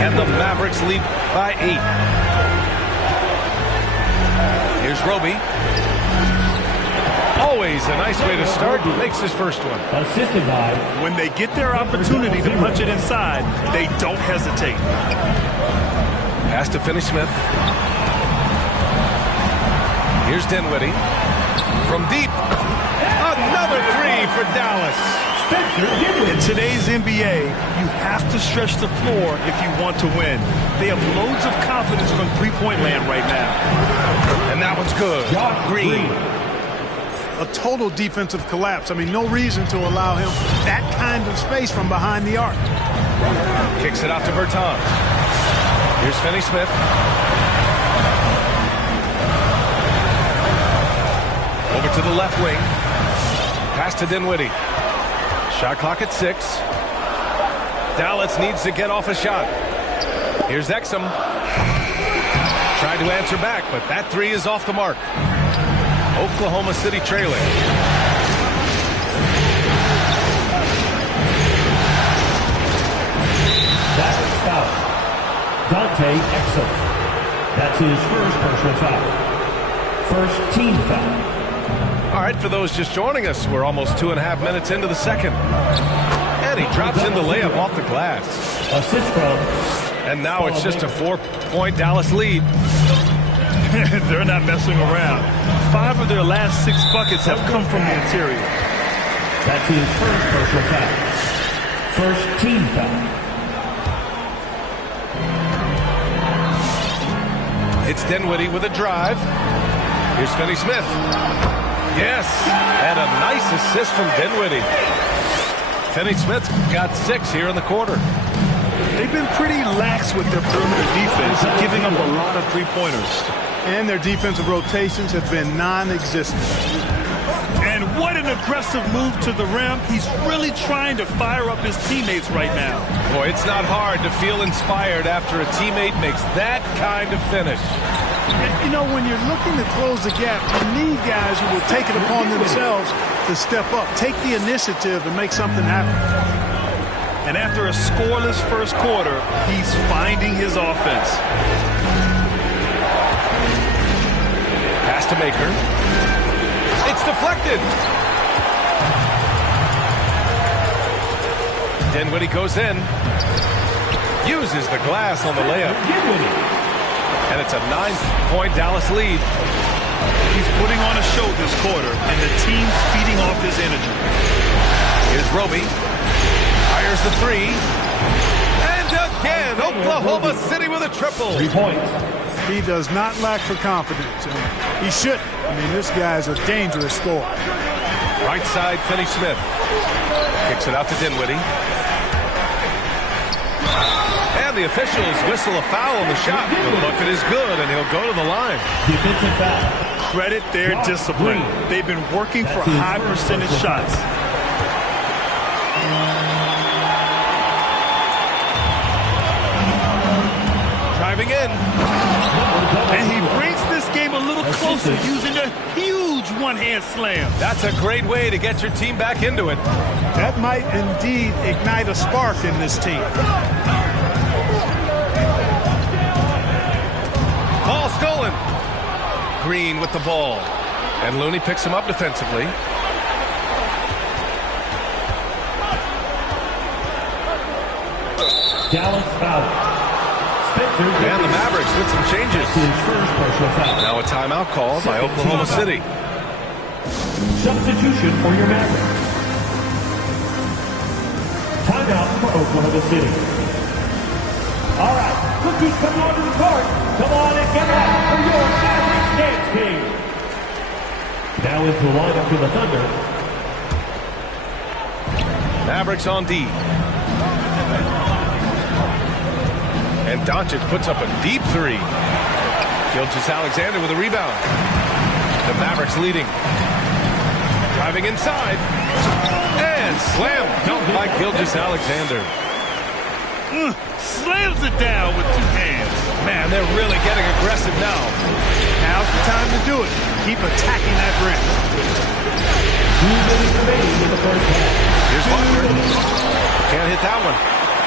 And the Mavericks lead by 8. Here's Roby. Always a nice way to start. Makes his first one. Assisted by. When they get their opportunity to punch it inside, they don't hesitate. Pass to Finney-Smith. Here's Dinwiddie. From deep. Another 3 for Dallas. In today's NBA, you have to stretch the floor if you want to win. They have loads of confidence from three-point land right now. And that one's good. Green. A total defensive collapse. I mean, no reason to allow him that kind of space from behind the arc. Kicks it out to Bertans. Here's Finney-Smith. Over to the left wing. Pass to Dinwiddie. Shot clock at 6. Dallas needs to get off a shot. Here's Exum. Tried to answer back, but that three is off the mark. Oklahoma City trailing. That's foul. Dante Exum. That's his first personal foul. First team foul. All right, for those just joining us, we're almost 2.5 minutes into the second. And he drops in the layup off the glass. Assist from. And now it's just a 4-point Dallas lead. They're not messing around. 5 of their last 6 buckets have come from the interior. That's his first personal foul. First team foul. It's Dinwiddie with a drive. Here's Finney-Smith. Yes, and a nice assist from Dinwiddie. Finney-Smith got 6 here in the quarter. They've been pretty lax with their perimeter defense, giving up a lot of three-pointers. And their defensive rotations have been non-existent. And what an aggressive move to the rim. He's really trying to fire up his teammates right now. Boy, it's not hard to feel inspired after a teammate makes that kind of finish. You know, when you're looking to close the gap, you need guys who will take it upon themselves to step up, take the initiative, and make something happen. And after a scoreless first quarter, he's finding his offense. Pass to Maker. It's deflected. Dinwiddie goes in. Uses the glass on the layup. And it's a 9-point Dallas lead. He's putting on a show this quarter, and the team's feeding off his energy. Here's Roby. Fires the three. And again, Oklahoma City with a triple. 3 points. He does not lack for confidence, and he shouldn't. I mean, this guy's a dangerous scorer. Right side, Finney-Smith. Kicks it out to Dinwiddie. And the officials whistle a foul on the shot. The bucket is good, and he'll go to the line. Defensive foul. Credit their discipline. They've been working for high percentage shots. Driving in. And he brings this game a little closer using a huge one-hand slam. That's a great way to get your team back into it. That might indeed ignite a spark in this team. Ball stolen. Green with the ball. And Looney picks him up defensively. Dallas foul. And the Mavericks with some changes. Now a timeout called by Oklahoma City. Substitution for your Mavericks. Timeout for Oklahoma City. All right, rookies come on to the court. Come on and get out for your Mavericks dance team. Now into the lineup for the Thunder. Mavericks on D. And Doncic puts up a deep three. Gilgeous-Alexander with a rebound. The Mavericks leading. Driving inside. And slam dunk by Gilgeous-Alexander. Slams it down with 2 hands. Man, they're really getting aggressive now. Now's the time to do it. Keep attacking that rim. 2 minutes remaining in the first half. Here's Butler. Can't hit that one.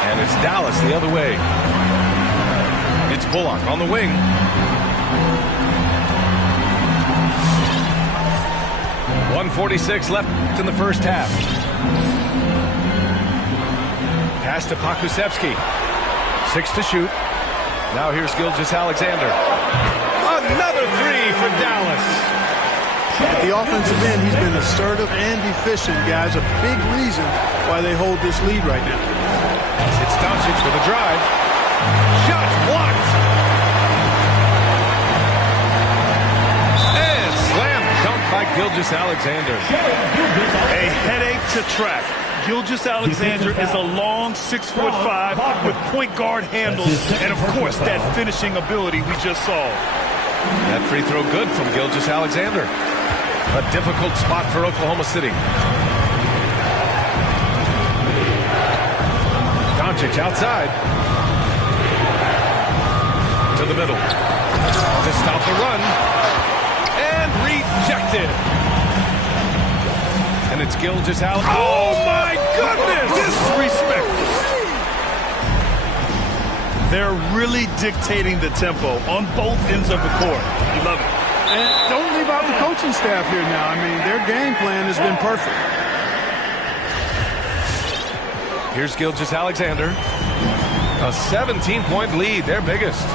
And it's Dallas the other way. It's Bullock on the wing. .146 left in the first half. Pass to Pokusevski. 6 to shoot. Now here's Gilgeous-Alexander. Another three for Dallas. At the offensive end, he's been assertive and efficient, guys. A big reason why they hold this lead right now. It's Doncic with a drive. Shot blocked. And slam dunk by Gilgeous-Alexander. A headache to track. Gilgeous-Alexander is a long 6'5" with point guard handles and, of course, that finishing ability we just saw. That free throw good from Gilgeous-Alexander. A difficult spot for Oklahoma City. Doncic outside. To the middle. To stop the run. And rejected. And it's Gilgeous-Alexander. Oh, my goodness! Disrespectful. They're really dictating the tempo on both ends of the court. You love it. And don't leave out the coaching staff here now. I mean, their game plan has been perfect. Here's Gilgeous-Alexander. A 17-point lead, their biggest.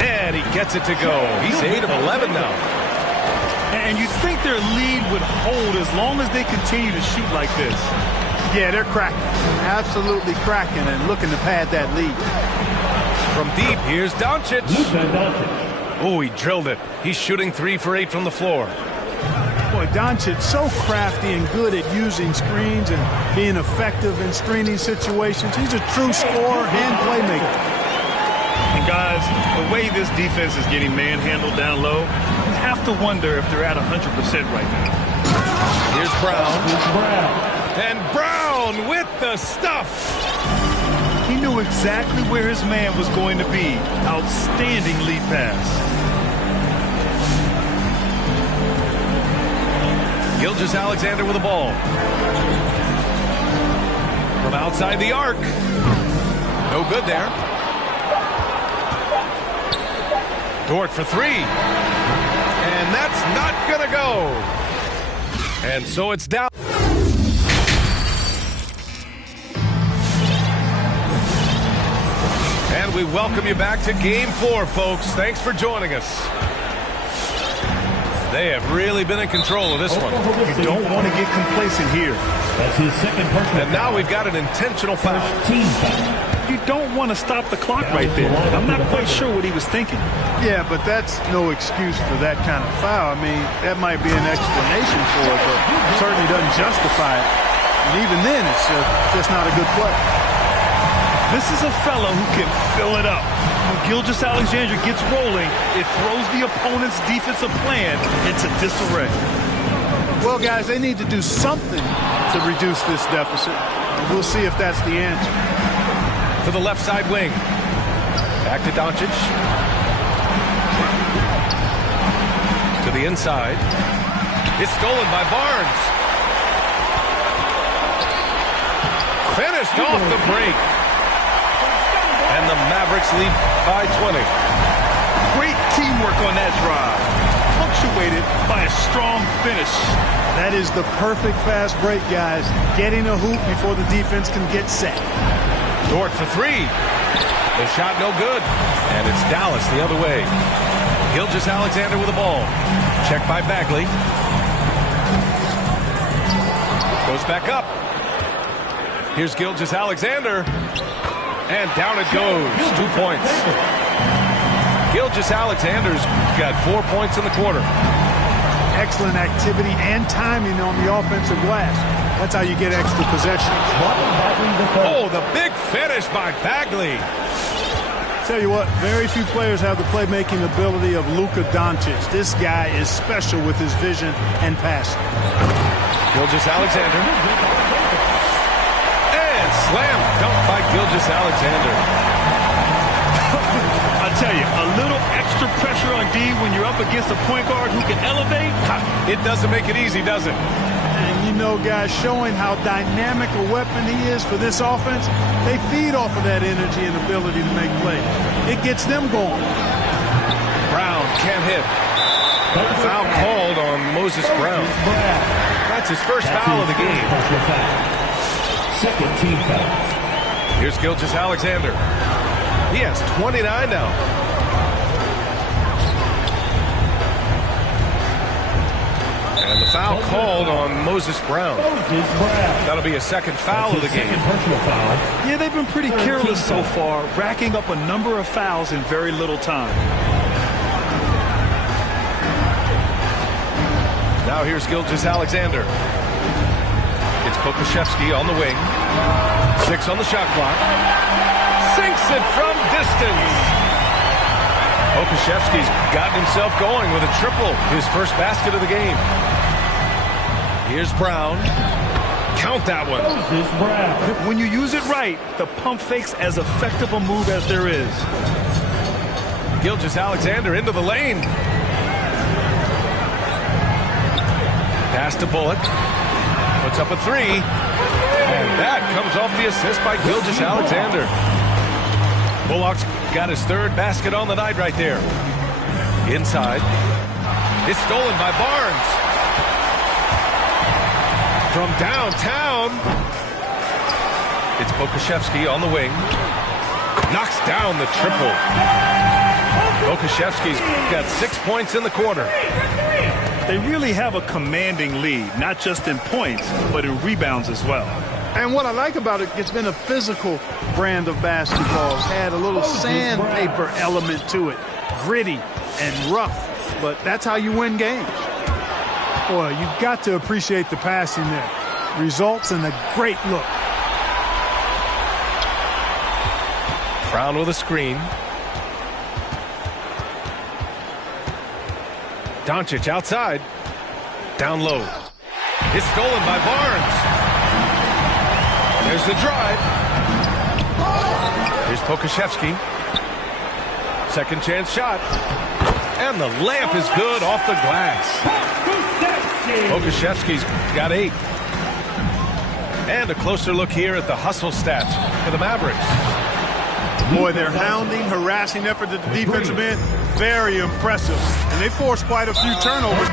And he gets it to go. He's 8 of 11 now. And you'd think their lead would hold as long as they continue to shoot like this. Yeah, they're cracking. Absolutely cracking and looking to pad that lead. From deep, here's Doncic. Oh, he drilled it. He's shooting 3 for 8 from the floor. Boy, Doncic so crafty and good at using screens and being effective in screening situations. He's a true scorer and playmaker. And guys, the way this defense is getting manhandled down low, you have to wonder if they're at 100% right now. Here's Brown. And Brown with the stuff. He knew exactly where his man was going to be. Outstanding lead pass. Gilgeous-Alexander with the ball. From outside the arc. No good there. Dort for 3. And that's not going to go. And so it's down. And we welcome you back to Game 4, folks. Thanks for joining us. They have really been in control of this one. You don't want to get complacent here. That's his second personal. And now we've got an intentional foul. Team foul. You don't want to stop the clock right there. I'm not quite sure what he was thinking. Yeah, but that's no excuse for that kind of foul. I mean, that might be an explanation for it, but certainly doesn't justify it. And even then, it's just not a good play. This is a fellow who can fill it up. When Gilgeous-Alexander gets rolling, it throws the opponent's defensive plan into disarray. Well, guys, they need to do something to reduce this deficit. We'll see if that's the answer. To the left side wing. Back to Doncic. To the inside. It's stolen by Barnes. Finished off the break. And the Mavericks lead by 20. Great teamwork on that drive. Punctuated by a strong finish. That is the perfect fast break, guys. Getting a hoop before the defense can get set. Dort for 3. The shot no good. And it's Dallas the other way. Gilgeous-Alexander with the ball. Check by Bagley. Goes back up. Here's Gilgeous-Alexander. And down it goes. 2 points. Gilgeous-Alexander's got 4 points in the quarter. Excellent activity and timing on the offensive glass. That's how you get extra possession. Oh, the big finish by Bagley. Tell you what, very few players have the playmaking ability of Luka Doncic. This guy is special with his vision and passing. Gilgeous-Alexander. And slam dunk by Gilgeous-Alexander. I tell you, a little extra pressure on D when you're up against a point guard who can elevate. It doesn't make it easy, does it? And you know, guys, showing how dynamic a weapon he is for this offense, they feed off of that energy and ability to make plays. It gets them going. Brown can't hit. Foul called on Moses Brown. That's his first foul of the game. Second team foul. Here's Gilgeous-Alexander. He has 29 now. foul called on Moses Brown. That'll be a second foul of the game. Yeah, they've been pretty careless so far, racking up a number of fouls in very little time. Now here's Gilgeous-Alexander. It's Pokusevski on the wing. 6 on the shot clock. Sinks it from distance. Pokusevski's gotten himself going with a triple. His first basket of the game. Here's Brown. Count that one. When you use it right, the pump fake's as effective a move as there is. Gilgeous-Alexander into the lane. Pass to Bullock. Puts up a 3. And that comes off the assist by Gilgeous-Alexander. Bullock's got his third basket on the night right there. Inside. It's stolen by Barnes. From downtown. It's Pokusevski on the wing. Knocks down the triple. Pokusevski's got 6 points in the quarter. They really have a commanding lead, not just in points, but in rebounds as well. And what I like about it, it's been a physical brand of basketball. It's had a little sandpaper element to it. Gritty and rough, but that's how you win games. Boy, you've got to appreciate the passing there. Results in a great look. Brown with a screen. Doncic outside. Down low. It's stolen by Barnes. There's the drive. Here's Pokusevski. Second chance shot. And the layup is good off the glass. Pokusevski's got 8. And a closer look here at the hustle stats for the Mavericks. Boy, their hounding, harassing effort at the defensive end, very impressive. And they forced quite a few turnovers.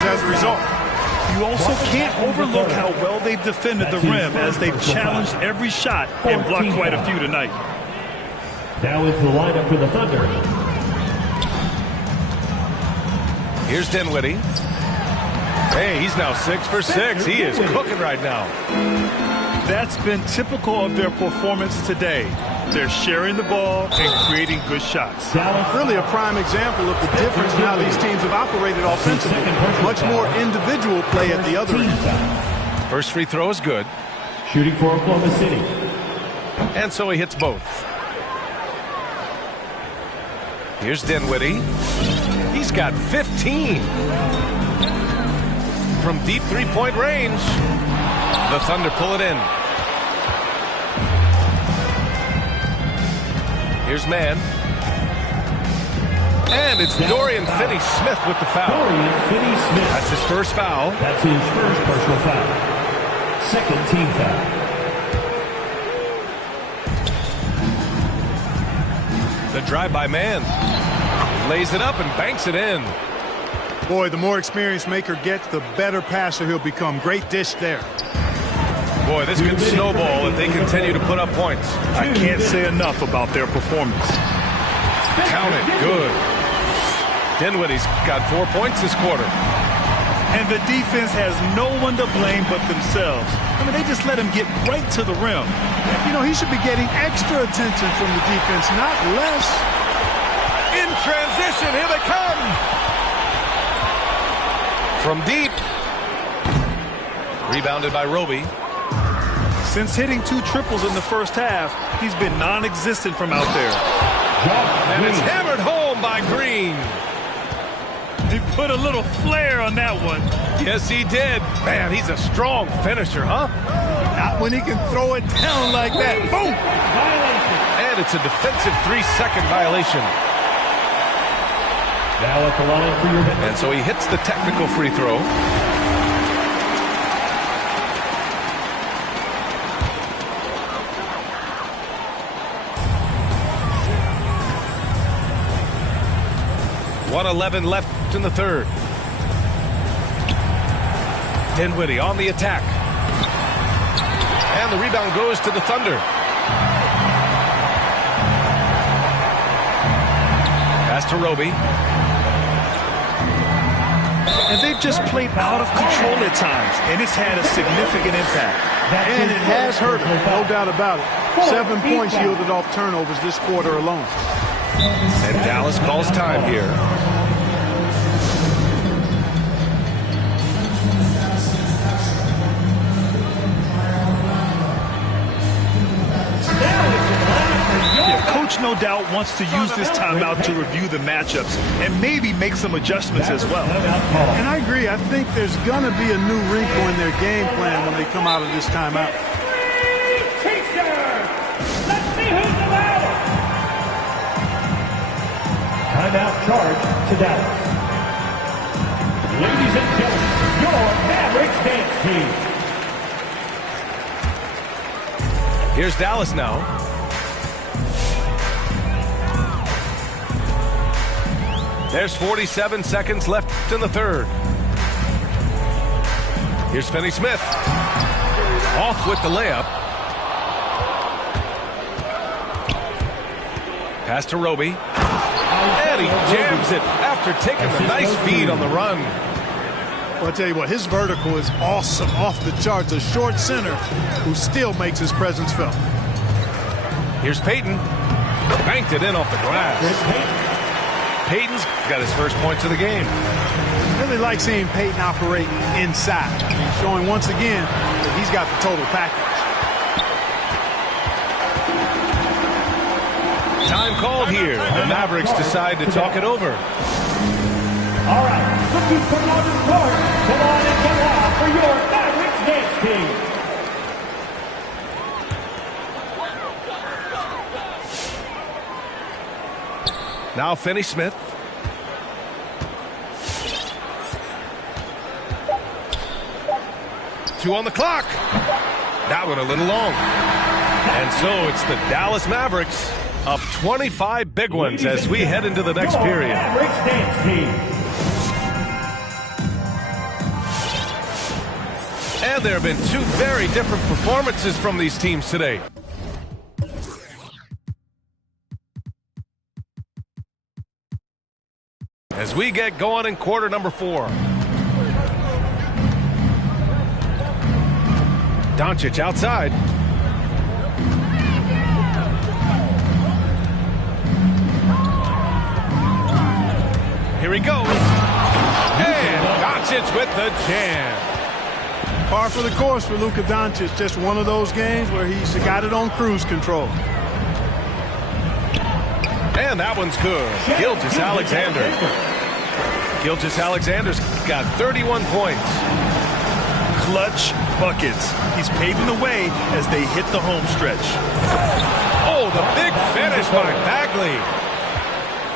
As a result. You also can't overlook how well they've defended the rim as they've challenged every shot and blocked quite a few tonight. Now is the lineup for the Thunder. Here's Dinwiddie. Hey, he's now 6 for 6. He is cooking right now. That's been typical of their performance today. They're sharing the ball and creating good shots. Really a prime example of the difference in how these teams have operated offensively. Much more individual play at the other end. First free throw is good. Shooting for Oklahoma City. And so he hits both. Here's Dinwiddie. He's got 15. From deep three-point range. The Thunder pull it in. Here's Mann. And it's Dorian Finney-Smith with the foul. Dorian Finney-Smith. That's his first foul. That's his first personal foul. Second team foul. The drive by Mann. Lays it up and banks it in. Boy, the more experienced Maker gets, the better passer he'll become. Great dish there. Boy, this could snowball if they continue to put up points. I can't say enough about their performance. Count it. Good. Dinwiddie's got 4 points this quarter. And the defense has no one to blame but themselves. I mean, they just let him get right to the rim. You know, he should be getting extra attention from the defense, not less. In transition, here they come. From deep. Rebounded by Roby. Since hitting 2 triples in the first half, he's been non-existent from out there. And it's hammered home by Green. He put a little flair on that one. Yes, he did. Man, he's a strong finisher, huh? Not when he can throw it down like that. Boom! And it's a defensive 3-second violation. Now at the line for your And so he hits the technical free throw. 1:11 left in the third. Dinwiddie on the attack. And the rebound goes to the Thunder. Pass to Roby. And they've just played out of control at times, and it's had a significant impact. And it has hurt them, no doubt about it. 7 points yielded off turnovers this quarter alone. And Dallas calls time here. Coach no doubt wants to use this timeout to review the matchups and maybe make some adjustments as well. And I agree. I think there's going to be a new wrinkle in their game plan when they come out of this timeout. Let's see who's allowed. Timeout charge to Dallas. Ladies and gentlemen, your Mavericks dance team. Here's Dallas now. There's 47 seconds left in the third. Here's Finney-Smith. Off with the layup. Pass to Roby. And he jams it after taking the nice feed on the run. Well, I'll tell you what, his vertical is awesome, off the charts. A short center who still makes his presence felt. Here's Payton. Banked it in off the glass. Payton's got his first points of the game. Really like seeing Payton operate inside. Showing once again that he's got the total package. Time called here. The Mavericks decide to talk it over. All right, rookies come out to the court. Come on and get out for your Mavericks dance team. Now Finney-Smith. Two on the clock. That one a little long. And so it's the Dallas Mavericks up 25 big ones as we head into the next period. Mavericks dance team. And there have been two very different performances from these teams today. As we get going in quarter number 4. Doncic outside. Here he goes. And Doncic with the jam. Par for the course for Luka Doncic. Just one of those games where he's got it on cruise control. And that one's good. Gilgeous-Alexander. Gilgeous-Alexander's got 31 points. Clutch buckets. He's paving the way as they hit the home stretch. Oh, the big finish by Bagley.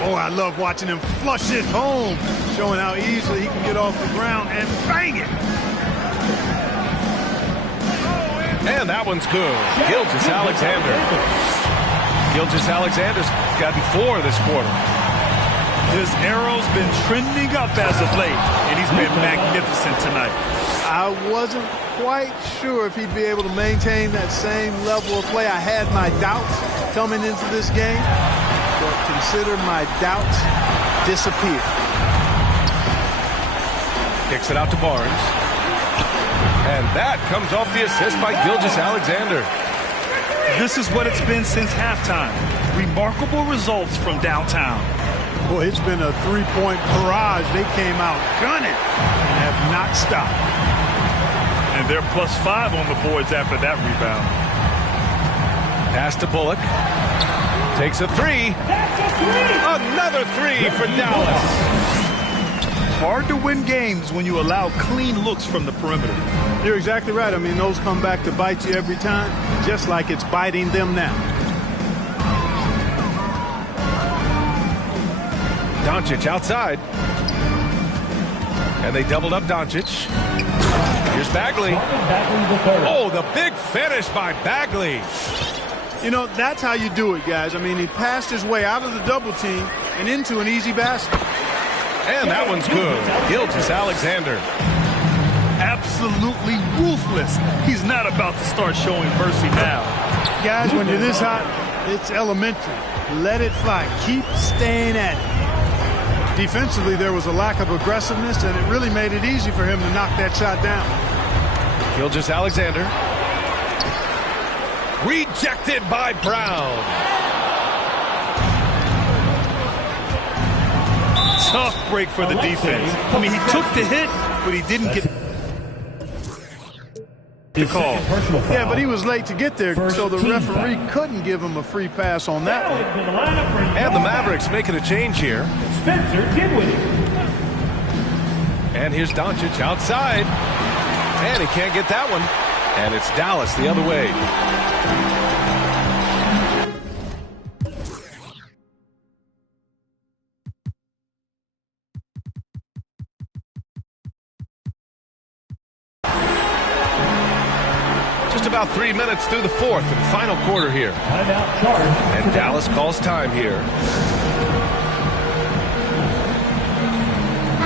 Oh, I love watching him flush it home, showing how easily he can get off the ground and bang it. And that one's good. Gilgeous-Alexander. Gilgeous-Alexander's gotten 4 this quarter. His arrow's been trending up as of late, and he's been magnificent tonight. I wasn't quite sure if he'd be able to maintain that same level of play. I had my doubts coming into this game, but consider my doubts disappear. Kicks it out to Barnes. And that comes off the assist by Gilgeous-Alexander. This is what it's been since halftime. Remarkable results from downtown. Boy, it's been a three-point barrage. They came out gunning and have not stopped. And they're +5 on the boards after that rebound. Pass to Bullock. Takes a 3. Another 3 for Dallas. Hard to win games when you allow clean looks from the perimeter. You're exactly right. I mean, those come back to bite you every time, just like it's biting them now. Doncic outside. And they doubled up Doncic. Here's Bagley. Oh, the big finish by Bagley. You know, that's how you do it, guys. I mean, he passed his way out of the double team and into an easy basket. And that one's good. Gilgeous-Alexander. Absolutely ruthless. He's not about to start showing mercy now. Guys, when you're this hot, it's elementary. Let it fly. Keep staying at it. Defensively, there was a lack of aggressiveness, and it really made it easy for him to knock that shot down. Gilgeous-Alexander. Rejected by Brown. Tough break for the defense. I mean, he took the hit, but he didn't get the call. Yeah, but he was late to get there, so the referee couldn't give him a free pass on that one. And the Mavericks making a change here. Spencer Dinwiddie. And here's Doncic outside. And he can't get that one. And it's Dallas the other way. Just about 3 minutes through the fourth and final quarter here. Timeout charge. And Dallas calls time here.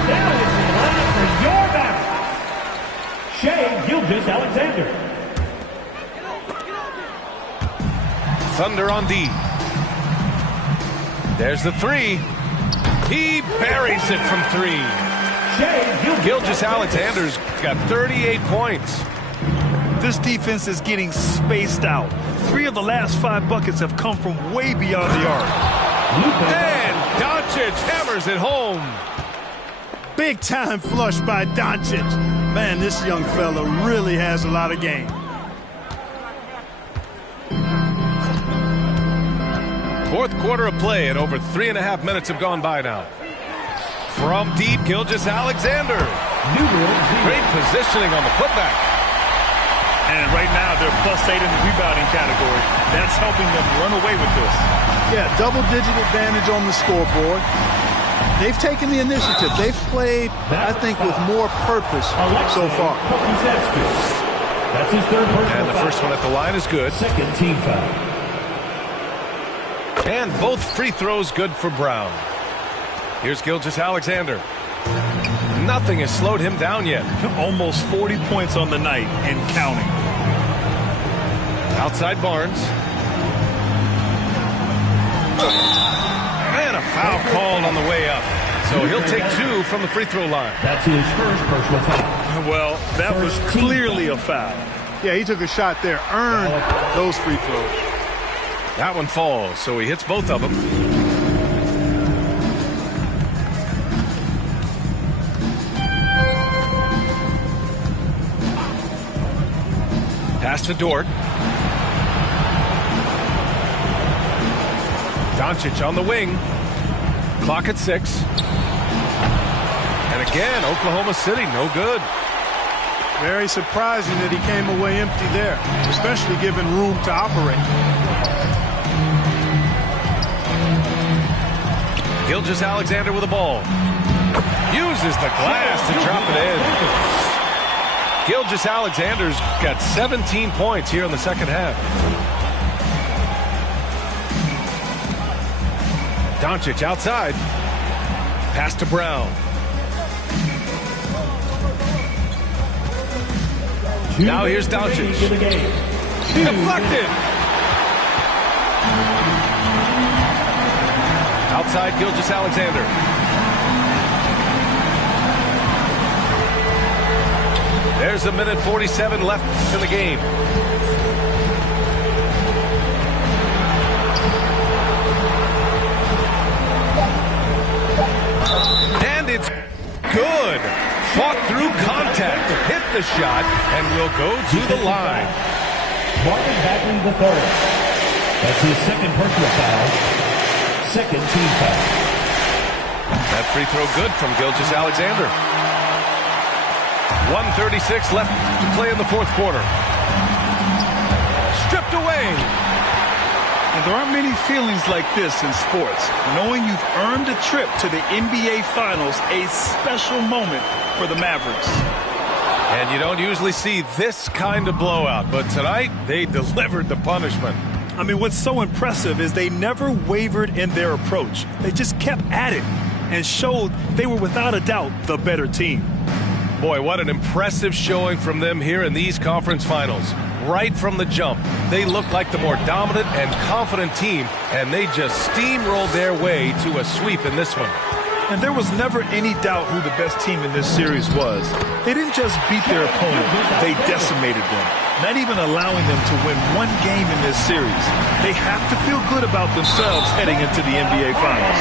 Now is the lineup for your Mavericks. Shai Gilgeous-Alexander. Thunder on D. There's the three. He buries it from three. Shai Gilgeous-Alexander's got 38 points. This defense is getting spaced out. 3 of the last 5 buckets have come from way beyond the arc. And Doncic hammers it home. Big time flush by Doncic. Man, this young fella really has a lot of game. Fourth quarter of play, and over 3.5 minutes have gone by now. From deep, Gilgeous-Alexander. Great positioning on the putback. And right now, they're +8 in the rebounding category. That's helping them run away with this. Yeah, double-digit advantage on the scoreboard. They've taken the initiative. They've played, I think, with more purpose so far. That's his third personal And the first one at the line is good. Second team foul. And both free throws good for Brown. Here's Gilgeous-Alexander. Nothing has slowed him down yet. Almost 40 points on the night and counting. Outside Barnes. And a foul called on the way up. So he'll take 2 from the free throw line. That's his first personal foul. Well, that was clearly a foul. Yeah, he took a shot there, earned those free throws. That one falls, so he hits both of them. Pass to Dort. Doncic on the wing. Clock at 6. And again, Oklahoma City, no good. Very surprising that he came away empty there, especially given room to operate. Gilgeous-Alexander with the ball. Uses the glass to drop it in. Gilgeous-Alexander's got 17 points here in the second half. Doncic outside. Pass to Brown. Now here's Doncic. Deflected. Outside Gilgeous-Alexander. There's a minute 47 left in the game. And it's good. Fought through contact, hit the shot, and will go to the line. Marvin Bagley III. That's his second personal foul. Second team foul. That free throw good from Gilgeous-Alexander. 1:36 left to play in the fourth quarter. Stripped away. And there aren't many feelings like this in sports. Knowing you've earned a trip to the NBA Finals, a special moment for the Mavericks. And you don't usually see this kind of blowout, but tonight they delivered the punishment. I mean, what's so impressive is they never wavered in their approach. They just kept at it. and showed they were without a doubt the better team. Boy, what an impressive showing from them here in these conference finals. Right from the jump, they looked like the more dominant and confident team, and they just steamrolled their way to a sweep in this one. And there was never any doubt who the best team in this series was. They didn't just beat their opponent, they decimated them, not even allowing them to win one game in this series. They have to feel good about themselves heading into the NBA Finals.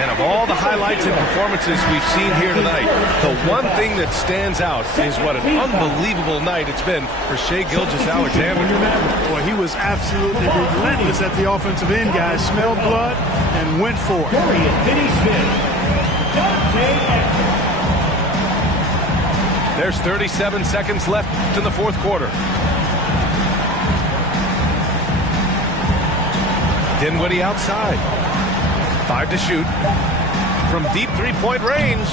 And of all the highlights and performances we've seen here tonight, the one thing that stands out is what an unbelievable night it's been for Shai Gilgeous-Alexander. Boy, he was absolutely relentless at the offensive end, guys. Smelled blood and went for it. There's 37 seconds left in the fourth quarter. Dinwiddie outside. 5 to shoot. From deep three-point range.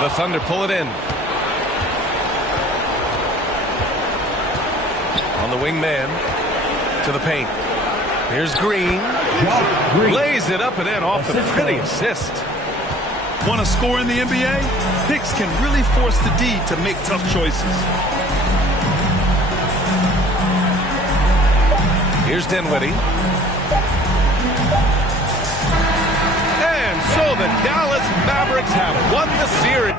The Thunder pull it in. On the wing man. To the paint. Here's Green. Lays it up and in off the pretty assist. Want to score in the NBA? Picks can really force the D to make tough choices. Here's Dinwiddie. And so the Dallas Mavericks have won the series.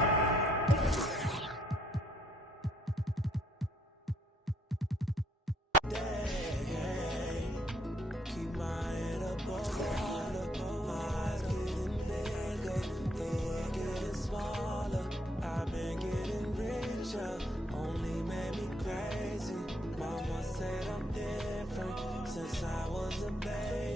Since I was a baby.